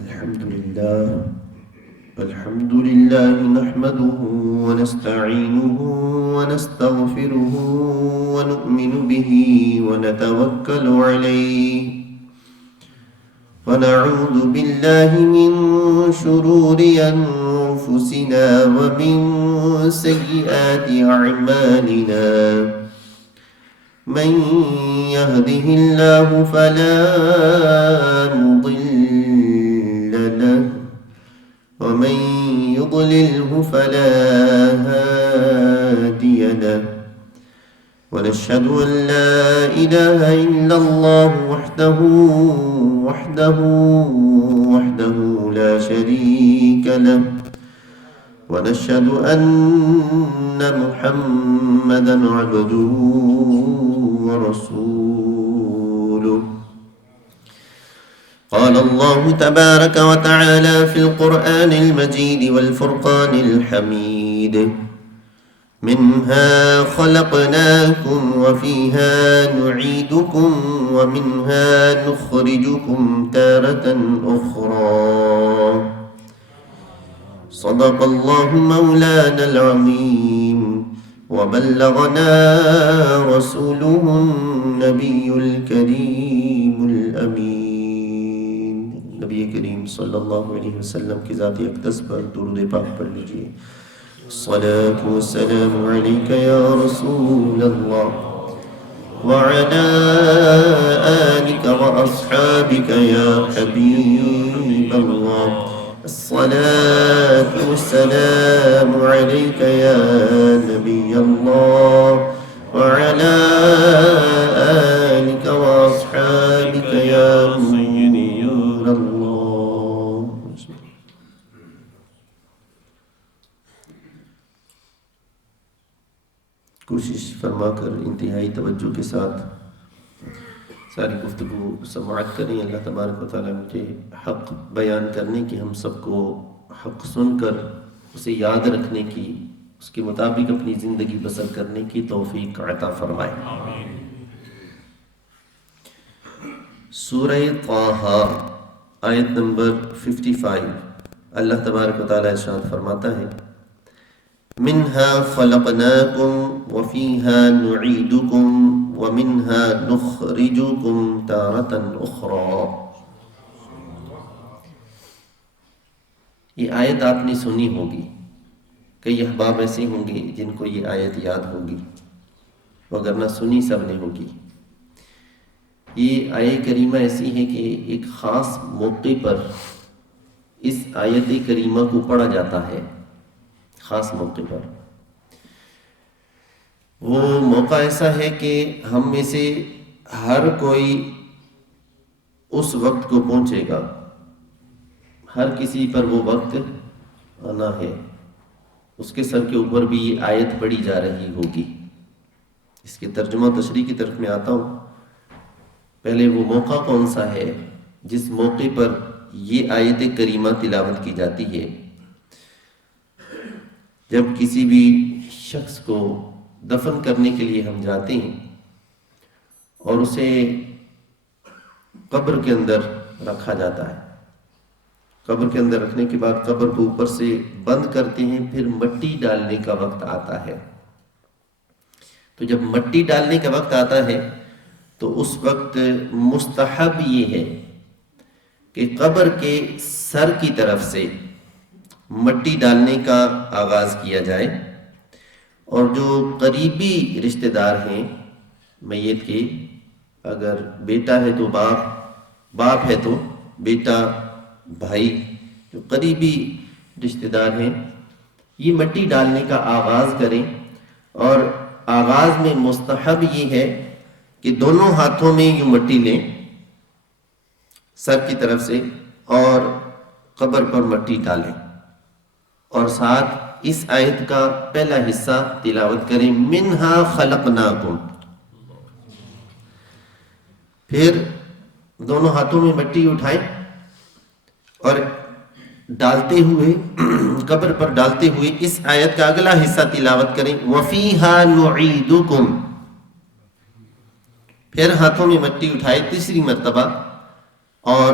الحمد لله نحمده ونستعينه ونستغفره ونؤمن به ونتوكل عليه ونعوذ بالله من شرور أنفسنا ومن سيئات أعمالنا من يهده الله فلا مضل له ومن يضلله فلا هادي له ونشهد أن لا إله إلا الله وحده لا شريك له ونشهد أن محمدا عبده ورسوله. قال الله تبارك وتعالى في القرآن المجيد والفرقان الحميد: منها خلقناكم وفيها نعيدكم ومنها نخرجكم تارة أخرى. صدق الله مولانا العظيم وبلغنا رسوله النبي الكريم الأمين. نبی کریم صلی اللہ علیہ وسلم کی ذات اقدس پر درود پاک پڑھ لیجئے. الصلاة والسلام عليك يا رسول الله وعلى آلك وأصحابك يا حبيب الله. الصلاة والسلام عليك يا نبي الله وعلى آلك وأصحابك يا نور الله. کوشش فرما کر انتہائی توجہ کے ساتھ ساری گفتگو سماعت کریں. اللہ تبارک و تعالیٰ مجھے حق بیان کرنے کی، ہم سب کو حق سن کر اسے یاد رکھنے کی، اس کے مطابق اپنی زندگی بسر کرنے کی توفیق عطا فرمائے. سورہ طٰہٰ آیت نمبر 55. اللہ تبارک و تعالیٰ ارشاد فرماتا ہے: منها خلقناكم وفيها نعيدكم ومنها نخرجكم تارة أخرى. یہ آیت آپ نے سنی ہوگی. کئی احباب ایسے ہوں گے جن کو یہ آیت یاد ہوگی، وگرنہ سنی سب نے ہوگی. یہ آیت کریمہ ایسی ہے کہ ایک خاص موقع پر اس آیت کریمہ کو پڑھا جاتا ہے. خاص موقع پر وہ موقع ایسا ہے کہ ہم میں سے ہر کوئی اس وقت کو پہنچے گا. ہر کسی پر وہ وقت آنا ہے. اس کے سر کے اوپر بھی یہ آیت پڑھی جا رہی ہوگی. اس کے ترجمہ تشریح کی طرف میں آتا ہوں. پہلے وہ موقع کون سا ہے جس موقع پر یہ آیت کریمہ تلاوت کی جاتی ہے؟ جب کسی بھی شخص کو دفن کرنے کے لیے ہم جاتے ہیں اور اسے قبر کے اندر رکھا جاتا ہے. قبر کے اندر رکھنے کے بعد قبر کو اوپر سے بند کرتے ہیں، پھر مٹی ڈالنے کا وقت آتا ہے. تو جب مٹی ڈالنے کا وقت آتا ہے تو اس وقت مستحب یہ ہے کہ قبر کے سر کی طرف سے مٹی ڈالنے کا آغاز کیا جائے، اور جو قریبی رشتہ دار ہیں میت کے، اگر بیٹا ہے تو باپ ہے تو بیٹا، بھائی، جو قریبی رشتہ دار ہیں، یہ مٹی ڈالنے کا آغاز کریں. اور آغاز میں مستحب یہ ہے کہ دونوں ہاتھوں میں یوں مٹی لیں سر کی طرف سے اور قبر پر مٹی ڈالیں، اور ساتھ اس آیت کا پہلا حصہ تلاوت کریں: منہا خلقناکم. پھر دونوں ہاتھوں میں مٹی اٹھائیں اور ڈالتے ہوئے قبر پر ڈالتے ہوئے اس آیت کا اگلا حصہ تلاوت کریں: وَفِيهَا نُعِيدُكُمْ. پھر ہاتھوں میں مٹی اٹھائے تیسری مرتبہ اور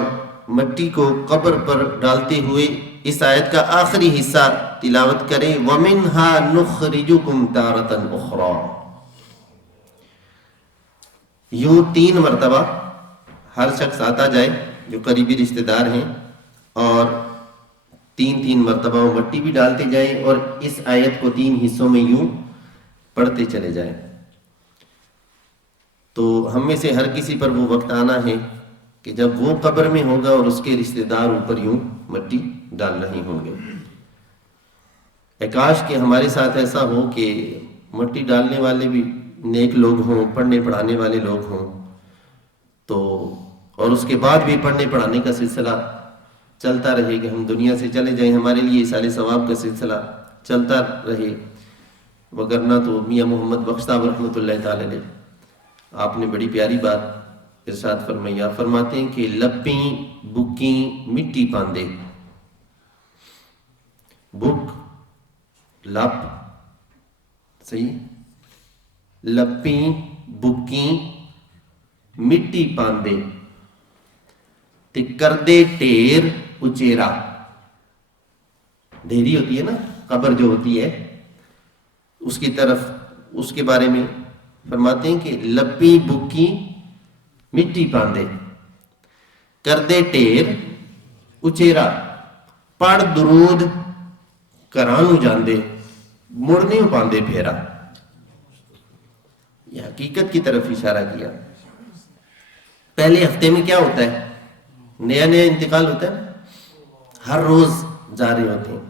مٹی کو قبر پر ڈالتے ہوئے اس آیت کا آخری حصہ تلاوت کریں وَمِنْهَا نُخْرِجُكُمْ تَارَةً أُخْرَى. یوں 3 مرتبہ ہر شخص آتا جائے جو قریبی رشتہ دار ہیں، اور 3 مرتبہ وہ مٹی بھی ڈالتے جائیں اور اس آیت کو 3 حصوں میں یوں پڑھتے چلے جائیں. تو ہم میں سے ہر کسی پر وہ وقت آنا ہے کہ جب وہ قبر میں ہوگا اور اس کے رشتہ دار اوپر یوں مٹی ڈال رہے ہوں گے. اے کاش کہ ہمارے ساتھ ایسا ہو کہ مٹی ڈالنے والے بھی نیک لوگ ہوں، پڑھنے پڑھانے والے لوگ ہوں، تو اور اس کے بعد بھی پڑھنے پڑھانے کا سلسلہ چلتا رہے کہ ہم دنیا سے چلے جائیں، ہمارے لیے ایصال ثواب کا سلسلہ چلتا رہے. وگرنہ تو میاں محمد بخش صاحب رحمۃ اللہ تعالی علیہ آپ نے بڑی پیاری بات ارشاد فرمائی. آپ فرماتے ہیں کہ لپیں بکیں مٹی پاندے. بک لپ صحیح، لپیں بکیں مٹی پاندے تے کردے ٹیر اچیرا. ڈھیری ہوتی ہے نا قبر جو ہوتی ہے، اس کی طرف اس کے بارے میں فرماتے ہیں کہ لپیں بکیں مٹی پاندے کردے ٹیر اچیرا پڑھ درود کرانو جاندے مڑنے پاندے پھیرا. یہ حقیقت کی طرف اشارہ کیا. پہلے ہفتے میں کیا ہوتا ہے؟ نیا انتقال ہوتا ہے، ہر روز جا رہے ہوتے ہیں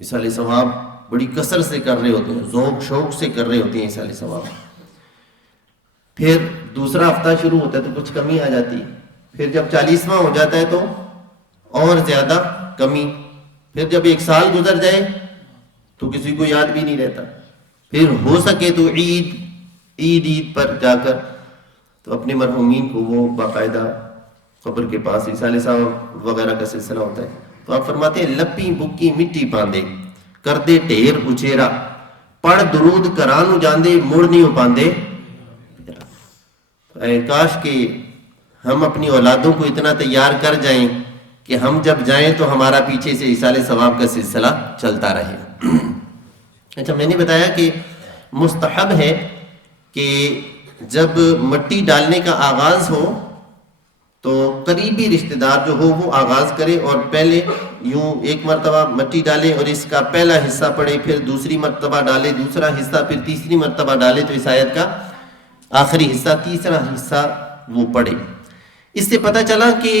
ایصال ثواب، بڑی کثرت سے کر رہے ہوتے ہیں، ذوق شوق سے کر رہے ہوتے ہیں ایصال ثواب. پھر دوسرا ہفتہ شروع ہوتا ہے تو کچھ کمی آ جاتی، پھر جب 40واں ہو جاتا ہے تو اور زیادہ کمی، پھر جب 1 سال گزر جائے تو کسی کو یاد بھی نہیں رہتا. پھر ہو سکے تو عید پر جا کر تو اپنے مرحومین کو وہ باقاعدہ قبر کے پاس ایصال ثواب وغیرہ کا سلسلہ ہوتا ہے. تو آپ فرماتے ہیں لپی بکی مٹی پاندے کردے ٹھیر اچیرا پڑھ درود کرانو جاندے مڑ نہیں پاندے. کاش کہ ہم اپنی اولادوں کو اتنا تیار کر جائیں کہ ہم جب جائیں تو ہمارا پیچھے سے ایصال ثواب کا سلسلہ چلتا رہے. اچھا، میں نے بتایا کہ مستحب ہے کہ جب مٹی ڈالنے کا آغاز ہو تو قریبی رشتہ دار جو ہو وہ آغاز کرے اور پہلے یوں 1 مرتبہ مٹی ڈالے اور اس کا پہلا حصہ پڑھے، پھر دوسری مرتبہ ڈالے دوسرا حصہ، پھر تیسری مرتبہ ڈالے تو اس آیت کا آخری حصہ تیسرا حصہ وہ پڑھے. اس سے پتہ چلا کہ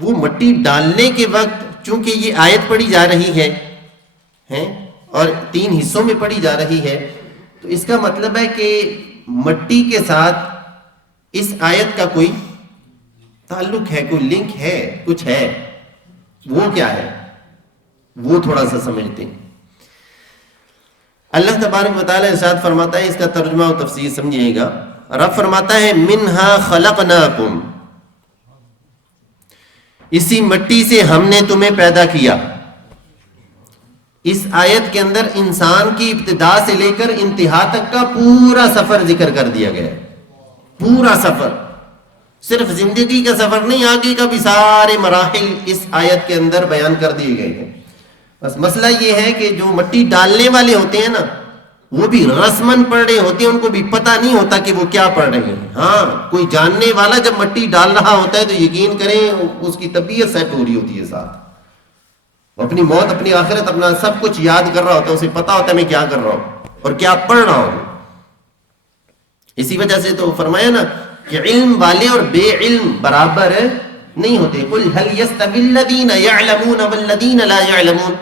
وہ مٹی ڈالنے کے وقت چونکہ یہ آیت پڑھی جا رہی ہے اور 3 حصوں میں پڑھی جا رہی ہے، تو اس کا مطلب ہے کہ مٹی کے ساتھ اس آیت کا کوئی تعلق ہے، کوئی لنک ہے، کچھ ہے. وہ کیا ہے وہ تھوڑا سا سمجھتے ہیں. اللہ تبارک و تعالی ارشاد فرماتا ہے، اس کا ترجمہ و تفسیر سمجھیے گا. رب فرماتا ہے منہا خلقناکم، اسی مٹی سے ہم نے تمہیں پیدا کیا. اس آیت کے اندر انسان کی ابتدا سے لے کر انتہا تک کا پورا سفر ذکر کر دیا گیا ہے. پورا سفر، صرف زندگی کا سفر نہیں، آگے کا بھی سارے مراحل اس آیت کے اندر بیان کر دیے گئے ہیں. بس مسئلہ یہ ہے کہ جو مٹی ڈالنے والے ہوتے ہیں نا، وہ بھی رسمن پڑھ رہے ہوتے ہیں، ان کو بھی پتہ نہیں ہوتا کہ وہ کیا پڑھ رہے ہیں. ہاں، کوئی جاننے والا جب مٹی ڈال رہا ہوتا ہے تو یقین کریں اس کی طبیعت سیٹ ہو رہی ہوتی ہے، ساتھ اپنی موت، اپنی آخرت، اپنا سب کچھ یاد کر رہا ہوتا ہے، اسے پتہ ہوتا ہے میں کیا کر رہا ہوں اور کیا پڑھ رہا ہوں. اسی وجہ سے تو فرمایا نا کہ علم والے اور بے علم برابر نہیں ہوتے. قل هل يستوي الذين يعلمون والذين لا يعلمون.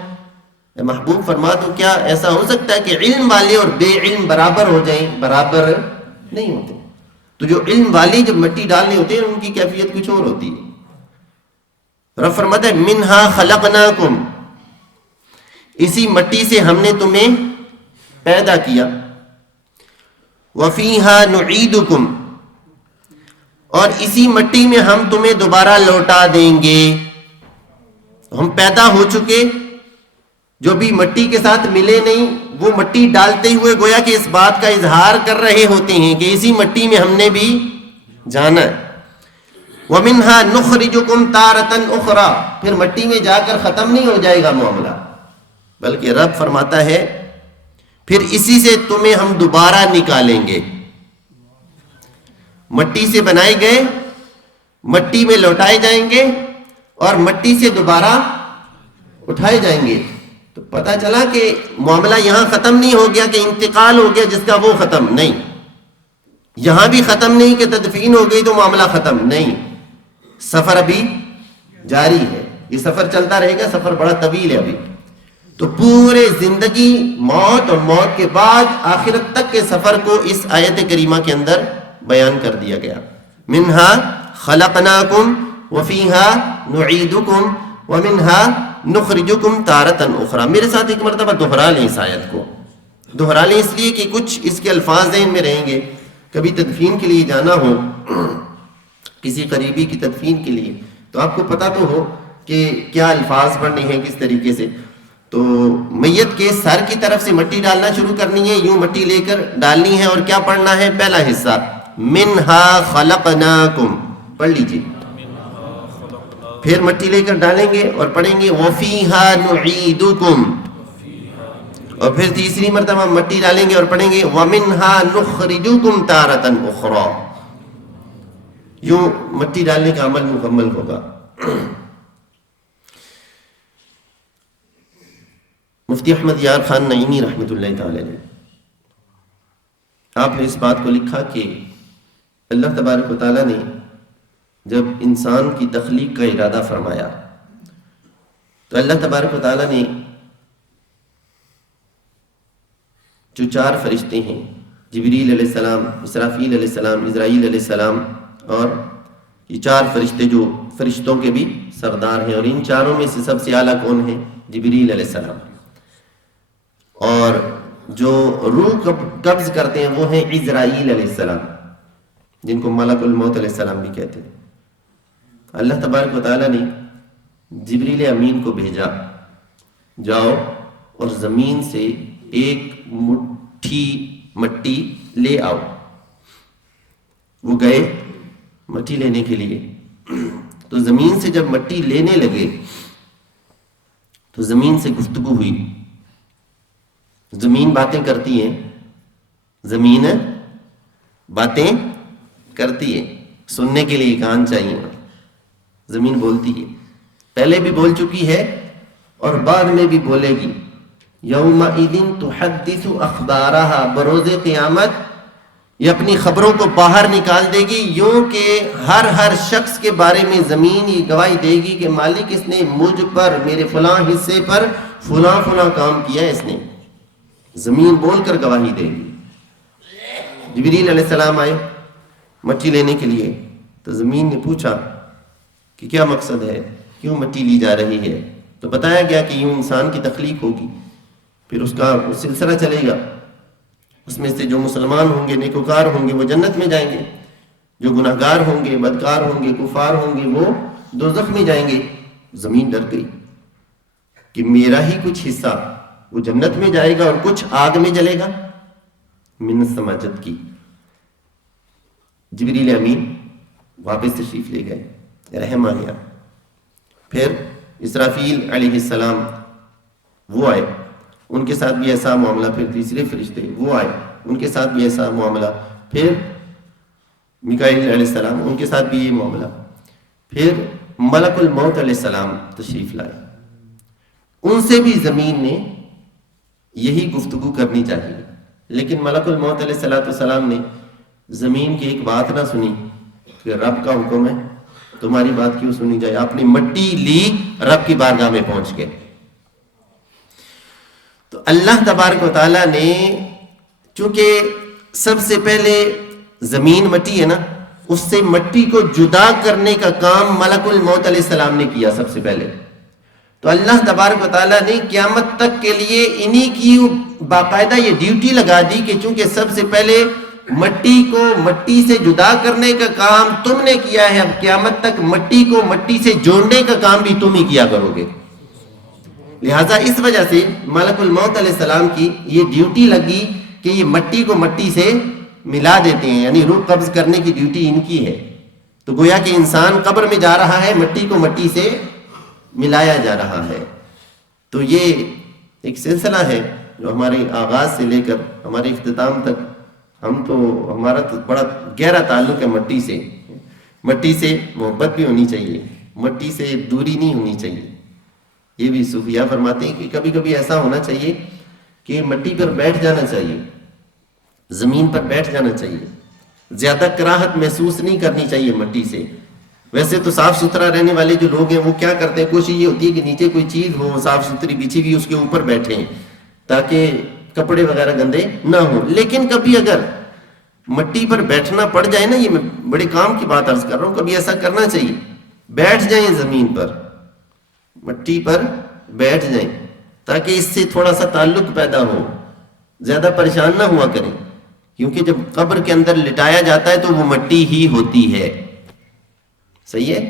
محبوب فرما دو کیا ایسا ہو سکتا ہے کہ علم والے اور بے علم برابر ہو جائیں؟ برابر نہیں ہوتے. تو جو علم والے جب مٹی ڈالنے ہوتے ہیں ان کی کیفیت کچھ اور ہوتی ہے. رب فرماتا ہے منہا خلقناکم، اسی مٹی سے ہم نے تمہیں پیدا کیا. وفیہا نعیدکم، اور اسی مٹی میں ہم تمہیں دوبارہ لوٹا دیں گے. ہم پیدا ہو چکے، جو بھی مٹی کے ساتھ ملے نہیں وہ مٹی ڈالتے ہوئے گویا کہ اس بات کا اظہار کر رہے ہوتے ہیں کہ اسی مٹی میں ہم نے بھی جانا ہے. وَمِنْهَا نُخْرِجُكُمْ تَارَةً أُخْرَى، پھر مٹی میں جا کر ختم نہیں ہو جائے گا معاملہ، بلکہ رب فرماتا ہے پھر اسی سے تمہیں ہم دوبارہ نکالیں گے. مٹی سے بنائے گئے، مٹی میں لوٹائے جائیں گے اور مٹی سے دوبارہ اٹھائے جائیں گے. تو پتہ چلا کہ معاملہ یہاں ختم نہیں ہو گیا کہ انتقال ہو گیا جس کا وہ ختم نہیں، یہاں بھی ختم نہیں کہ تدفین ہو گئی تو معاملہ ختم نہیں، سفر ابھی جاری ہے، یہ سفر چلتا رہے گا، سفر بڑا طویل ہے ابھی. تو پورے زندگی، موت اور موت کے بعد آخرت تک کے سفر کو اس آیت کریمہ کے اندر بیان کر دیا گیا. منہا خلقناکم وفیہا نعیدکم ومنہا نخرجکم تارةً اخرى. میرے ساتھ ایک مرتبہ دہرا لیں اس آیت کو، دہرا لیں اس لیے کہ کچھ اس کے الفاظ ذہن میں رہیں گے. کبھی تدفین کے لیے جانا ہو، کسی قریبی کی تدفین کے لیے، تو آپ کو پتہ تو ہو کہ کیا الفاظ پڑھنے ہیں، کس طریقے سے. تو میت کے سر کی طرف سے مٹی ڈالنا شروع کرنی ہے، یوں مٹی لے کر ڈالنی ہے، اور کیا پڑھنا ہے؟ پہلا حصہ منہا خلقناکم پڑھ لیجیے، پھر مٹی لے کر ڈالیں گے اور پڑھیں گے وفیہا نعیدکم، اور پھر تیسری مرتبہ مٹی ڈالیں گے اور پڑھیں گے ومنہا نخرجکم تارةً اخرى. یوں مٹی ڈالنے کا عمل مکمل ہوگا. مفتی احمد یار خان نعیمی رحمۃ اللہ تعالی علیہ، آپ نے اس بات کو لکھا کہ اللہ تبارک و تعالیٰ نے جب انسان کی تخلیق کا ارادہ فرمایا تو اللہ تبارک و تعالیٰ نے جو 4 فرشتے ہیں، جبریل علیہ السلام، اسرافیل علیہ السلام، اسرائیل علیہ السلام، اور یہ 4 فرشتے جو فرشتوں کے بھی سردار ہیں، اور ان چاروں میں سے سب سے اعلیٰ کون ہیں؟ جبریل علیہ السلام. اور جو روح قبض کرتے ہیں وہ ہیں اسرائیل علیہ السلام، جن کو ملک الموت علیہ السلام بھی کہتے ہیں. اللہ تبارک و تعالیٰ نے جبریل امین کو بھیجا، جاؤ اور زمین سے ایک مٹھی مٹی لے آؤ. وہ گئے مٹی لینے کے لیے، تو زمین سے جب مٹی لینے لگے تو زمین سے گفتگو ہوئی. زمین باتیں کرتی ہے، زمین باتیں کرتی ہے، سننے کے لیے کان چاہیے. زمین بولتی ہے، پہلے بھی بول چکی ہے اور بعد میں بھی بولے گی. یومئذ تحدث اخبارہا، بروز قیامت یہ اپنی خبروں کو باہر نکال دے گی، یوں کہ ہر شخص کے بارے میں زمین یہ گواہی دے گی کہ مالک اس نے مجھ پر، میرے فلاں حصے پر فلاں کام کیا اس نے. زمین بول کر گواہی دے گی. جبریل علیہ السلام آئے مٹی لینے کے لیے، تو زمین نے پوچھا کہ کیا مقصد ہے، کیوں مٹی لی جا رہی ہے؟ تو بتایا گیا کہ یوں انسان کی تخلیق ہوگی، پھر اس کا سلسلہ چلے گا. اس میں سے جو مسلمان ہوں گے، نیکوکار ہوں گے، وہ جنت میں جائیں گے، جو گناہ گار ہوں گے، بدکار ہوں گے، کفار ہوں گے، وہ دوزخ میں جائیں گے. زمین ڈر گئی کہ میرا ہی کچھ حصہ وہ جنت میں جائے گا اور کچھ آگ میں جلے گا. منت سماجت کی. جبریل امین واپس تشریف لے گئے، رحم آ گیا. پھر اسرافیل علیہ السلام وہ آئے، ان کے ساتھ بھی ایسا معاملہ. پھر تیسرے فرشتے وہ آئے، ان کے ساتھ بھی ایسا معاملہ. پھر میکائیل علیہ السلام، ان کے ساتھ بھی یہ معاملہ. پھر ملک الموت علیہ السلام تشریف لائے، ان سے بھی زمین نے یہی گفتگو کرنی چاہیے. لیکن ملک الموت علیہ السلام نے زمین کی ایک بات نہ سنی کہ رب کا حکم ہے، تمہاری بات کیوں سنی جائے. آپ نے مٹی لی، رب کی بارگاہ میں پہنچ گئے. تو اللہ تبارک و تعالیٰ نے چونکہ سب سے پہلے زمین مٹی ہے نا، اس سے مٹی کو جدا کرنے کا کام ملک الموت علیہ السلام نے کیا سب سے پہلے. تو اللہ تبارک و تعالیٰ نے قیامت تک کے لیے انہی کی باقاعدہ یہ ڈیوٹی لگا دی کہ چونکہ سب سے پہلے مٹی کو مٹی سے جدا کرنے کا کام تم نے کیا ہے، اب قیامت تک مٹی کو مٹی سے جوڑنے کا کام بھی تم ہی کیا کرو گے. لہٰذا اس وجہ سے ملک الموت علیہ السلام کی یہ ڈیوٹی لگی کہ یہ مٹی کو مٹی سے ملا دیتے ہیں، یعنی روح قبض کرنے کی ڈیوٹی ان کی ہے. تو گویا کہ انسان قبر میں جا رہا ہے، مٹی کو مٹی سے ملایا جا رہا ہے. تو یہ ایک سلسلہ ہے جو ہمارے آغاز سے لے کر ہمارے اختتام تک ہمارا تو بڑا گہرا تعلق ہے مٹی سے. مٹی سے محبت بھی ہونی چاہیے، مٹی سے دوری نہیں ہونی چاہیے. یہ بھی صوفیہ فرماتے ہیں کہ کبھی کبھی ایسا ہونا چاہیے کہ مٹی پر بیٹھ جانا چاہیے، زمین پر بیٹھ جانا چاہیے، زیادہ کراہت محسوس نہیں کرنی چاہیے مٹی سے. ویسے تو صاف ستھرا رہنے والے جو لوگ ہیں وہ کیا کرتے ہیں، کوشش یہ ہوتی ہے کہ نیچے کوئی چیز ہو صاف ستھری بچھی ہوئی، اس کے اوپر بیٹھیں تاکہ کپڑے وغیرہ گندے نہ ہوں. لیکن کبھی اگر مٹی پر بیٹھنا پڑ جائے نا، یہ میں بڑے کام کی بات عرض کر رہا ہوں، کبھی ایسا کرنا چاہیے، بیٹھ جائیں زمین پر، مٹی پر بیٹھ جائیں تاکہ اس سے تھوڑا سا تعلق پیدا ہو، زیادہ پریشان نہ ہوا کریں. کیونکہ جب قبر کے اندر لٹایا جاتا ہے تو وہ مٹی ہی ہوتی ہے. صحیح ہے؟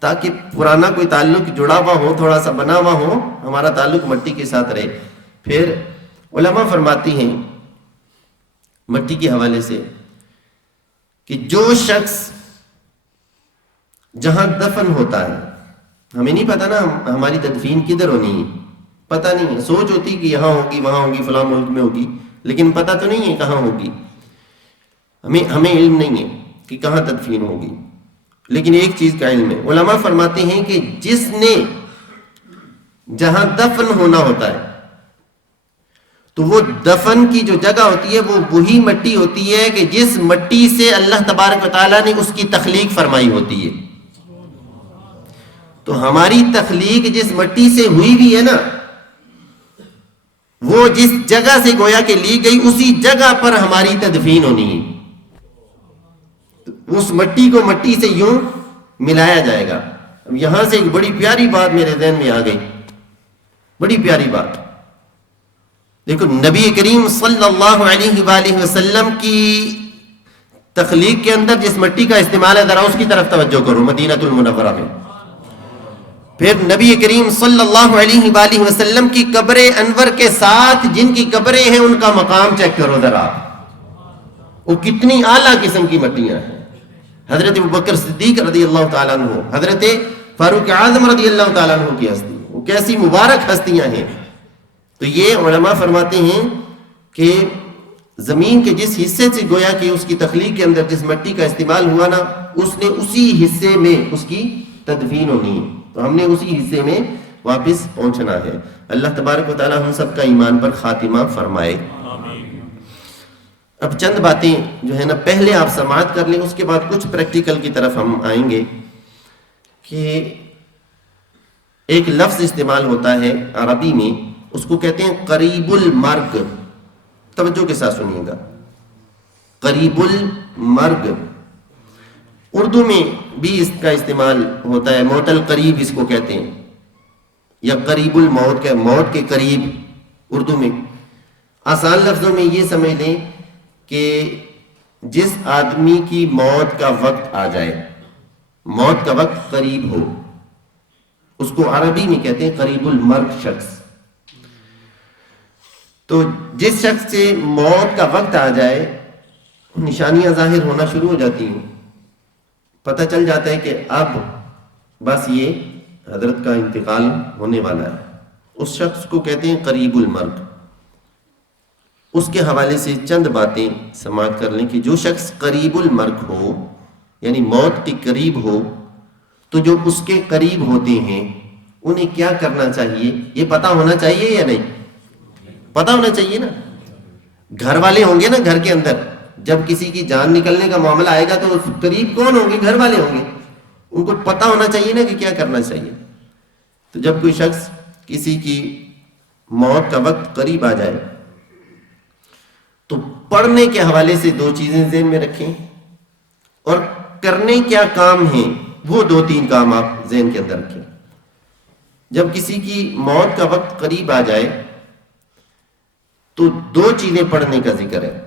تاکہ پرانا کوئی تعلق جڑا ہوا ہو، تھوڑا سا بنا ہوا ہو، ہمارا تعلق مٹی کے ساتھ رہے. پھر علماء فرماتی ہیں مٹی کے حوالے سے کہ جو شخص جہاں دفن ہوتا ہے، ہمیں نہیں پتا نا ہماری تدفین کدھر ہونی ہے، پتہ نہیں ہے، سوچ ہوتی کہ یہاں ہوگی وہاں ہوگی فلاں ملک میں ہوگی، لیکن پتہ تو نہیں ہے کہاں ہوگی. ہمیں علم نہیں ہے کہ کہاں تدفین ہوگی، لیکن ایک چیز کا علم ہے. علماء فرماتے ہیں کہ جس نے جہاں دفن ہونا ہوتا ہے تو وہ دفن کی جو جگہ ہوتی ہے وہ وہی مٹی ہوتی ہے کہ جس مٹی سے اللہ تبارک و تعالیٰ نے اس کی تخلیق فرمائی ہوتی ہے. تو ہماری تخلیق جس مٹی سے ہوئی بھی ہے نا، وہ جس جگہ سے گویا کہ لی گئی اسی جگہ پر ہماری تدفین ہونی ہے. اس مٹی کو مٹی سے یوں ملایا جائے گا. اب یہاں سے ایک بڑی پیاری بات میرے ذہن میں آ گئی، بڑی پیاری بات. دیکھو نبی کریم صلی اللہ علیہ وآلہ وسلم کی تخلیق کے اندر جس مٹی کا استعمال ہے، ذرا اس کی طرف توجہ کرو. مدینہ المنورہ میں پھر نبی کریم صلی اللہ علیہ وآلہ وسلم کی قبر انور کے ساتھ جن کی قبریں ہیں ان کا مقام چیک کرو ذرا، وہ کتنی اعلیٰ قسم کی مٹیاں ہیں. حضرت ابوبکر صدیق رضی اللہ تعالیٰ عنہ، حضرت فاروق اعظم رضی اللہ تعالیٰ عنہ کی ہستی، وہ کیسی مبارک ہستیاں ہیں. تو یہ علماء فرماتے ہیں کہ زمین کے جس حصے سے گویا کہ اس کی تخلیق کے اندر جس مٹی کا استعمال ہوا نا، اس نے اسی حصے میں اس کی تدفین ہونی ہے. تو ہم نے اسی حصے میں واپس پہنچنا ہے. اللہ تبارک و تعالی ہم سب کا ایمان پر خاتمہ فرمائے. اب چند باتیں جو ہے نا پہلے آپ سماعت کر لیں، اس کے بعد کچھ پریکٹیکل کی طرف ہم آئیں گے. کہ ایک لفظ استعمال ہوتا ہے عربی میں، اس کو کہتے ہیں قریب المرگ. توجہ کے ساتھ سنیے گا، قریب المرگ. اردو میں بھی اس کا استعمال ہوتا ہے، موت القریب اس کو کہتے ہیں، یا قریب الموت کا، موت کے قریب اردو میں. آسان لفظوں میں یہ سمجھ لیں کہ جس آدمی کی موت کا وقت آ جائے، موت کا وقت قریب ہو، اس کو عربی میں کہتے ہیں قریب المرگ شخص. تو جس شخص سے موت کا وقت آ جائے، نشانیاں ظاہر ہونا شروع ہو جاتی ہیں، پتہ چل جاتا ہے کہ اب بس یہ حضرت کا انتقال ہونے والا ہے. اس شخص کو کہتے ہیں قریب المرگ. اس کے حوالے سے چند باتیں سماعت کر لیں کہ جو شخص قریب المرگ ہو، یعنی موت کے قریب ہو، تو جو اس کے قریب ہوتے ہیں انہیں کیا کرنا چاہیے، یہ پتہ ہونا چاہیے یا نہیں؟ پتہ ہونا چاہیے نا. گھر والے ہوں گے نا، گھر کے اندر جب کسی کی جان نکلنے کا معاملہ آئے گا تو قریب کون ہوں گے؟ گھر والے ہوں گے. ان کو پتہ ہونا چاہیے نا کہ کیا کرنا چاہیے. تو جب کوئی شخص کسی کی موت کا وقت قریب آ جائے تو پڑھنے کے حوالے سے دو چیزیں ذہن میں رکھیں، اور کرنے کیا کام ہیں وہ دو تین کام آپ ذہن کے اندر رکھیں. جب کسی کی موت کا وقت قریب آ جائے تو دو چیزیں پڑھنے کا ذکر ہے.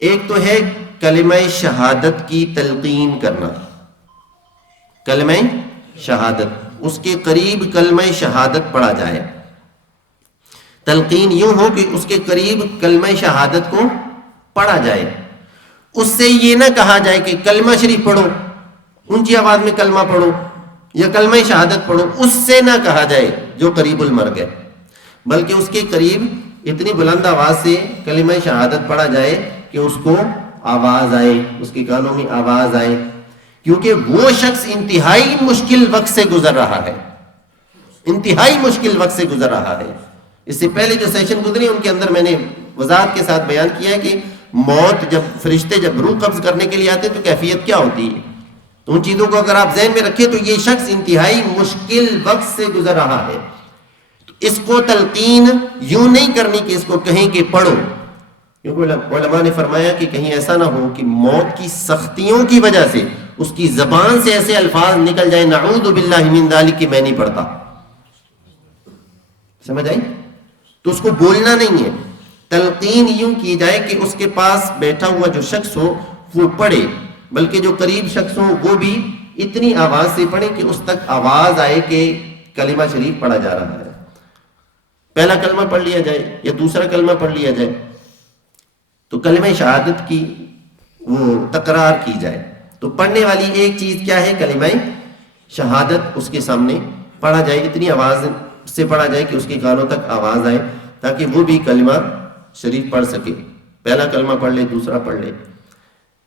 ایک تو ہے کلمہ شہادت کی تلقین کرنا. کلمہ شہادت، اس کے قریب کلمہ شہادت پڑھا جائے. تلقین یوں ہو کہ اس کے قریب کلمہ شہادت کو پڑھا جائے. اس سے یہ نہ کہا جائے کہ کلمہ شریف پڑھو، اونچی آواز میں کلمہ پڑھو یا کلمہ شہادت پڑھو، اس سے نہ کہا جائے جو قریب المرگ ہے، بلکہ اس کے قریب اتنی بلند آواز سے کلمہ شہادت پڑھا جائے کہ اس کو آواز آئے، اس کے کانوں میں آواز آئے، کیونکہ وہ شخص انتہائی مشکل وقت سے گزر رہا ہے، انتہائی مشکل وقت سے گزر رہا ہے۔ اس سے پہلے جو سیشن گزری ان کے اندر میں نے وضاحت کے ساتھ بیان کیا ہے کہ موت جب فرشتے جب روح قبض کرنے کے لیے آتے تو کیفیت کیا ہوتی ہے، تو ان چیزوں کو اگر آپ ذہن میں رکھیں تو یہ شخص انتہائی مشکل وقت سے گزر رہا ہے، تو اس کو تلقین یوں نہیں کرنی کہ اس کو کہیں کہ پڑھو، کیونکہ علماء نے فرمایا کہ کہیں ایسا نہ ہو کہ موت کی سختیوں کی وجہ سے اس کی زبان سے ایسے الفاظ نکل جائے نعوذ باللہ من ذالک کہ میں نہیں پڑھتا، سمجھ آئی؟ تو اس کو بولنا نہیں ہے، تلقین یوں کی جائے کہ اس کے پاس بیٹھا ہوا جو شخص ہو وہ پڑھے، بلکہ جو قریب شخص ہو وہ بھی اتنی آواز سے پڑھے کہ اس تک آواز آئے کہ کلمہ شریف پڑھا جا رہا ہے، پہلا کلمہ پڑھ لیا جائے یا دوسرا کلمہ پڑھ لیا جائے، تو کلمہ شہادت کی وہ تکرار کی جائے، تو پڑھنے والی ایک چیز کیا ہے، کلمہ شہادت اس کے سامنے پڑھا جائے، اتنی آواز سے پڑھا جائے کہ اس کے کانوں تک آواز آئے تاکہ وہ بھی کلمہ شریف پڑھ سکے، پہلا کلمہ پڑھ لے دوسرا پڑھ لے۔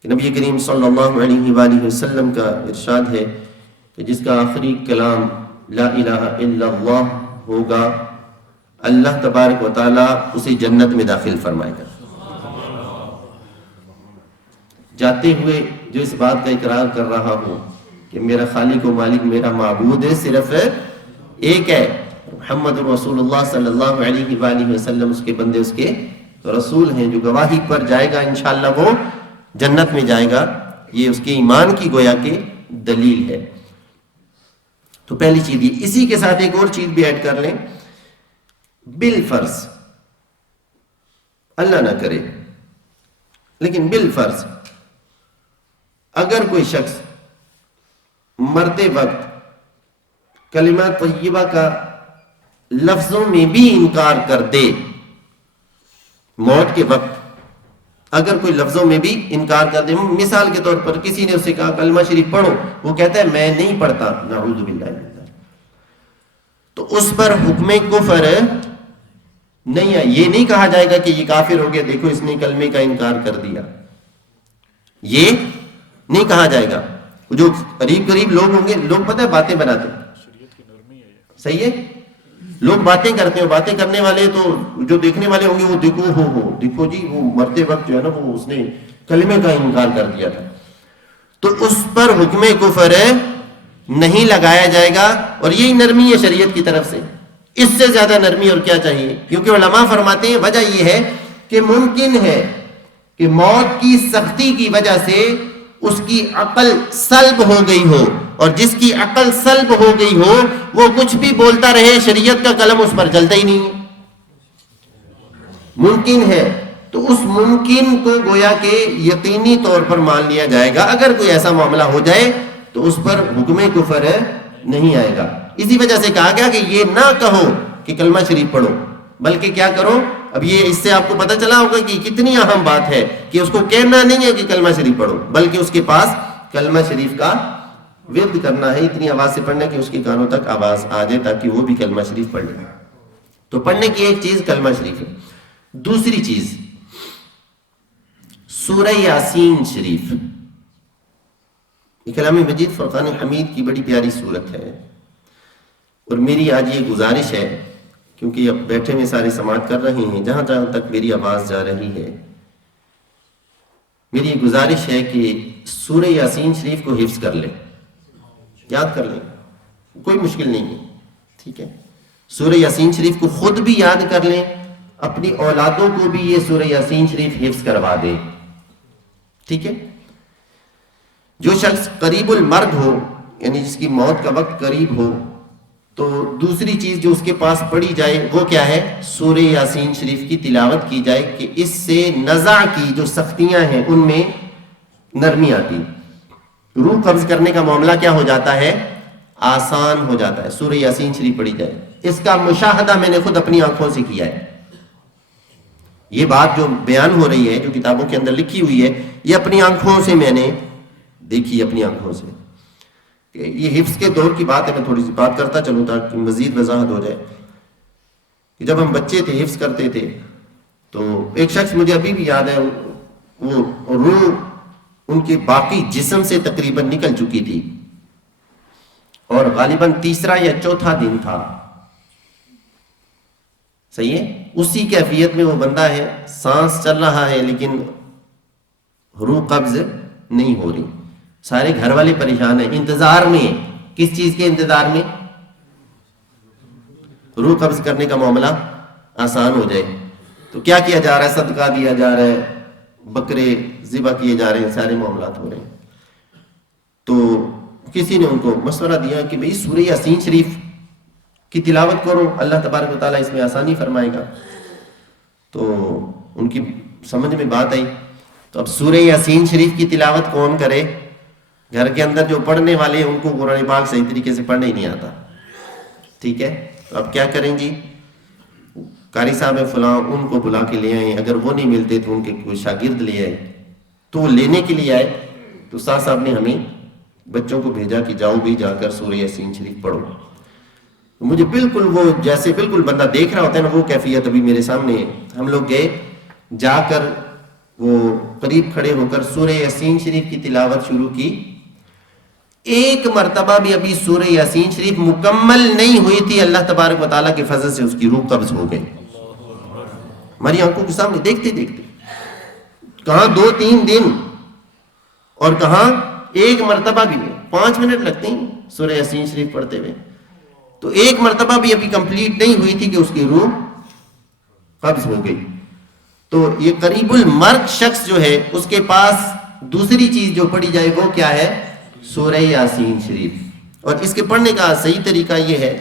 کہ نبی کریم صلی اللہ علیہ وآلہ وسلم کا ارشاد ہے کہ جس کا آخری کلام لا الہ الا اللہ ہوگا اللہ تبارک و تعالیٰ اسے جنت میں داخل فرمائے گا۔ جاتے ہوئے جو اس بات کا اقرار کر رہا ہوں کہ میرا خالق و مالک میرا معبود ہے صرف ایک ہے، محمد رسول اللہ صلی اللہ علیہ وآلہ وسلم اس کے بندے اس کے رسول ہیں، جو گواہی پر جائے گا انشاءاللہ وہ جنت میں جائے گا، یہ اس کے ایمان کی گویا کہ دلیل ہے۔ تو پہلی چیز یہ، اسی کے ساتھ ایک اور چیز بھی ایڈ کر لیں، بالفرض اللہ نہ کرے لیکن بالفرض اگر کوئی شخص مرتے وقت کلمہ طیبہ کا لفظوں میں بھی انکار کر دے، موت کے وقت اگر کوئی لفظوں میں بھی انکار کر دے، مثال کے طور پر کسی نے اسے کہا کلمہ شریف پڑھو، وہ کہتا ہے میں نہیں پڑھتا، نعوذ باللہ من ذالک، تو اس پر حکم کفر نہیں ہے، یہ نہیں کہا جائے گا کہ یہ کافر ہو گیا، دیکھو اس نے کلمے کا انکار کر دیا، یہ نہیں کہا جائے گا۔ جو قریب قریب لوگ ہوں گے، لوگ پتہ ہے باتیں بناتے ہیں، صحیح ہے، لوگ باتیں کرتے ہیں، باتیں کرنے والے تو جو دیکھنے والے ہوں گے وہ دیکھو دیکھو جی وہ مرتے وقت جو ہے نا وہ اس نے کلمے کا انکار کر دیا تھا، تو اس پر حکم کفر نہیں لگایا جائے گا، اور یہی نرمی ہے شریعت کی طرف سے، اس سے زیادہ نرمی اور کیا چاہیے؟ کیونکہ علماء فرماتے ہیں وجہ یہ ہے کہ ممکن ہے کہ موت کی سختی کی وجہ سے اس کی عقل سلب ہو گئی ہو، اور جس کی عقل سلب ہو گئی ہو وہ کچھ بھی بولتا رہے، شریعت کا قلم اس پر چلتا ہی نہیں ہے، ممکن ہے، تو اس ممکن کو گویا کہ یقینی طور پر مان لیا جائے گا، اگر کوئی ایسا معاملہ ہو جائے تو اس پر حکم کفر نہیں آئے گا۔ اسی وجہ سے کہا گیا کہ یہ نہ کہو کہ کلمہ شریف پڑھو، بلکہ کیا کرو، اب یہ اس سے آپ کو پتہ چلا ہوگا کہ کتنی اہم بات ہے کہ اس کو کہنا نہیں ہے کہ کلمہ شریف پڑھو، بلکہ اس کے پاس کلمہ شریف کا ورد کرنا ہے، اتنی آواز سے پڑھنا کہ اس کے کانوں تک آواز آ جائے تاکہ وہ بھی کلمہ شریف پڑھ لے۔ تو پڑھنے کی ایک چیز کلمہ شریف ہے، دوسری چیز سورہ یاسین شریف، یہ کلام مجید فرقان حمید کی بڑی پیاری صورت ہے، اور میری آج یہ گزارش ہے کیونکہ اب بیٹھے میں سارے سماعت کر رہے ہیں، جہاں جہاں تک میری آواز جا رہی ہے، میری یہ گزارش ہے کہ سورہ یاسین شریف کو حفظ کر لیں، یاد کر لیں، کوئی مشکل نہیں ہے، ٹھیک ہے، سورہ یاسین شریف کو خود بھی یاد کر لیں، اپنی اولادوں کو بھی یہ سورہ یاسین شریف حفظ کروا دیں، ٹھیک ہے۔ جو شخص قریب المرگ ہو، یعنی جس کی موت کا وقت قریب ہو، تو دوسری چیز جو اس کے پاس پڑھی جائے وہ کیا ہے، سورہ یاسین شریف کی تلاوت کی جائے کہ اس سے نزع کی جو سختیاں ہیں ان میں نرمی آتی، روح قبض کرنے کا معاملہ کیا ہو جاتا ہے، آسان ہو جاتا ہے، سورہ یاسین شریف پڑھی جائے۔ اس کا مشاہدہ میں نے خود اپنی آنکھوں سے کیا ہے، یہ بات جو بیان ہو رہی ہے، جو کتابوں کے اندر لکھی ہوئی ہے، یہ اپنی آنکھوں سے میں نے دیکھی، اپنی آنکھوں سے. کہ یہ حفظ کے دور کی بات ہے. میں تھوڑی سی بات کرتا چلوں تاکہ مزید وضاحت ہو جائے. کہ جب ہم بچے تھے، حفظ کرتے تھے، تو ایک شخص مجھے ابھی بھی یاد ہے، وہ روح ان کے باقی جسم سے تقریباً نکل چکی تھی، اور غالباً تیسرا یا چوتھا دن تھا. صحیح ہے؟ اسی کیفیت میں وہ بندہ ہے، سانس چل رہا ہے لیکن روح قبض نہیں ہو رہی. سارے گھر والے پریشان ہیں، انتظار میں. کس چیز کے انتظار میں؟ روح قبض کرنے کا معاملہ آسان ہو جائے. تو کیا کیا جا رہا ہے؟ صدقہ دیا جا رہا ہے، بکرے ذبح کیے جا رہے ہیں، سارے معاملات ہو رہے ہیں. تو کسی نے ان کو مشورہ دیا کہ بھئی سورہ یاسین شریف کی تلاوت کرو، اللہ تبارک و تعالیٰ اس میں آسانی فرمائے گا. تو ان کی سمجھ میں بات آئی. تو اب سورہ یاسین شریف کی تلاوت کون کرے؟ گھر کے اندر جو پڑھنے والے ہیں ان کو قرآن پاک صحیح طریقے سے پڑھنے ہی نہیں آتا. ٹھیک ہے، تو اب کیا کریں جی؟ قاری صاحب فلاں ان کو بلا کے لے آئیں. اگر وہ نہیں ملتے تو ان کے کوئی شاگرد لے آئے. تو وہ لینے کے لیے آئے تو استاد صاحب نے ہمیں بچوں کو بھیجا کہ جاؤ بھی جا کر سورہ یاسین شریف پڑھو. مجھے بالکل وہ جیسے بالکل بندہ دیکھ رہا ہوتا ہے نا، وہ کیفیت ابھی میرے سامنے ہے. ہم لوگ گئے، جا کر وہ قریب کھڑے ہو کر سورہ یاسین شریف کی تلاوت شروع کی. ایک مرتبہ بھی ابھی سورہ یاسین شریف مکمل نہیں ہوئی تھی، اللہ تبارک و تعالیٰ کے فضل سے اس کی روح قبض ہو گئی. ہماری آنکھوں کے سامنے دیکھتے دیکھتے. کہاں 2-3 دن، اور کہاں ایک مرتبہ بھی نہیں. 5 منٹ لگتے ہیں سورہ یاسین شریف پڑھتے ہوئے. تو ایک مرتبہ بھی ابھی کمپلیٹ نہیں ہوئی تھی کہ اس کی روح قبض ہو گئی. تو یہ قریب المرگ شخص جو ہے، اس کے پاس دوسری چیز جو پڑھی جائے وہ کیا ہے؟ سورہ یاسین شریف. اور اس کے پڑھنے کا صحیح طریقہ یہ ہے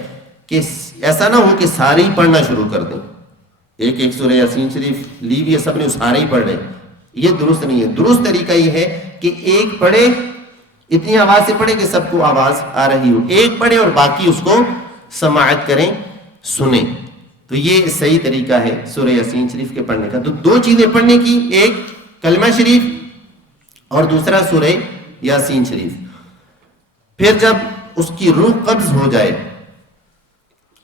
کہ ایسا نہ ہو کہ سارے ہی پڑھنا شروع کر دیں. ایک سورہ یاسین شریف لی ہوئی ہے، سب نے سارے ہی پڑھ رہے. یہ درست نہیں ہے. درست طریقہ یہ ہے کہ ایک پڑھے، اتنی آواز سے پڑھے کہ سب کو آواز آ رہی ہو. ایک پڑھے اور باقی اس کو سماعت کریں، سنیں. تو یہ صحیح طریقہ ہے سورہ یاسین شریف کے پڑھنے کا. تو 2 چیزیں پڑھنے کی، ایک کلمہ شریف اور دوسرا سورہ یاسین شریف. پھر جب اس کی روح قبض ہو جائے،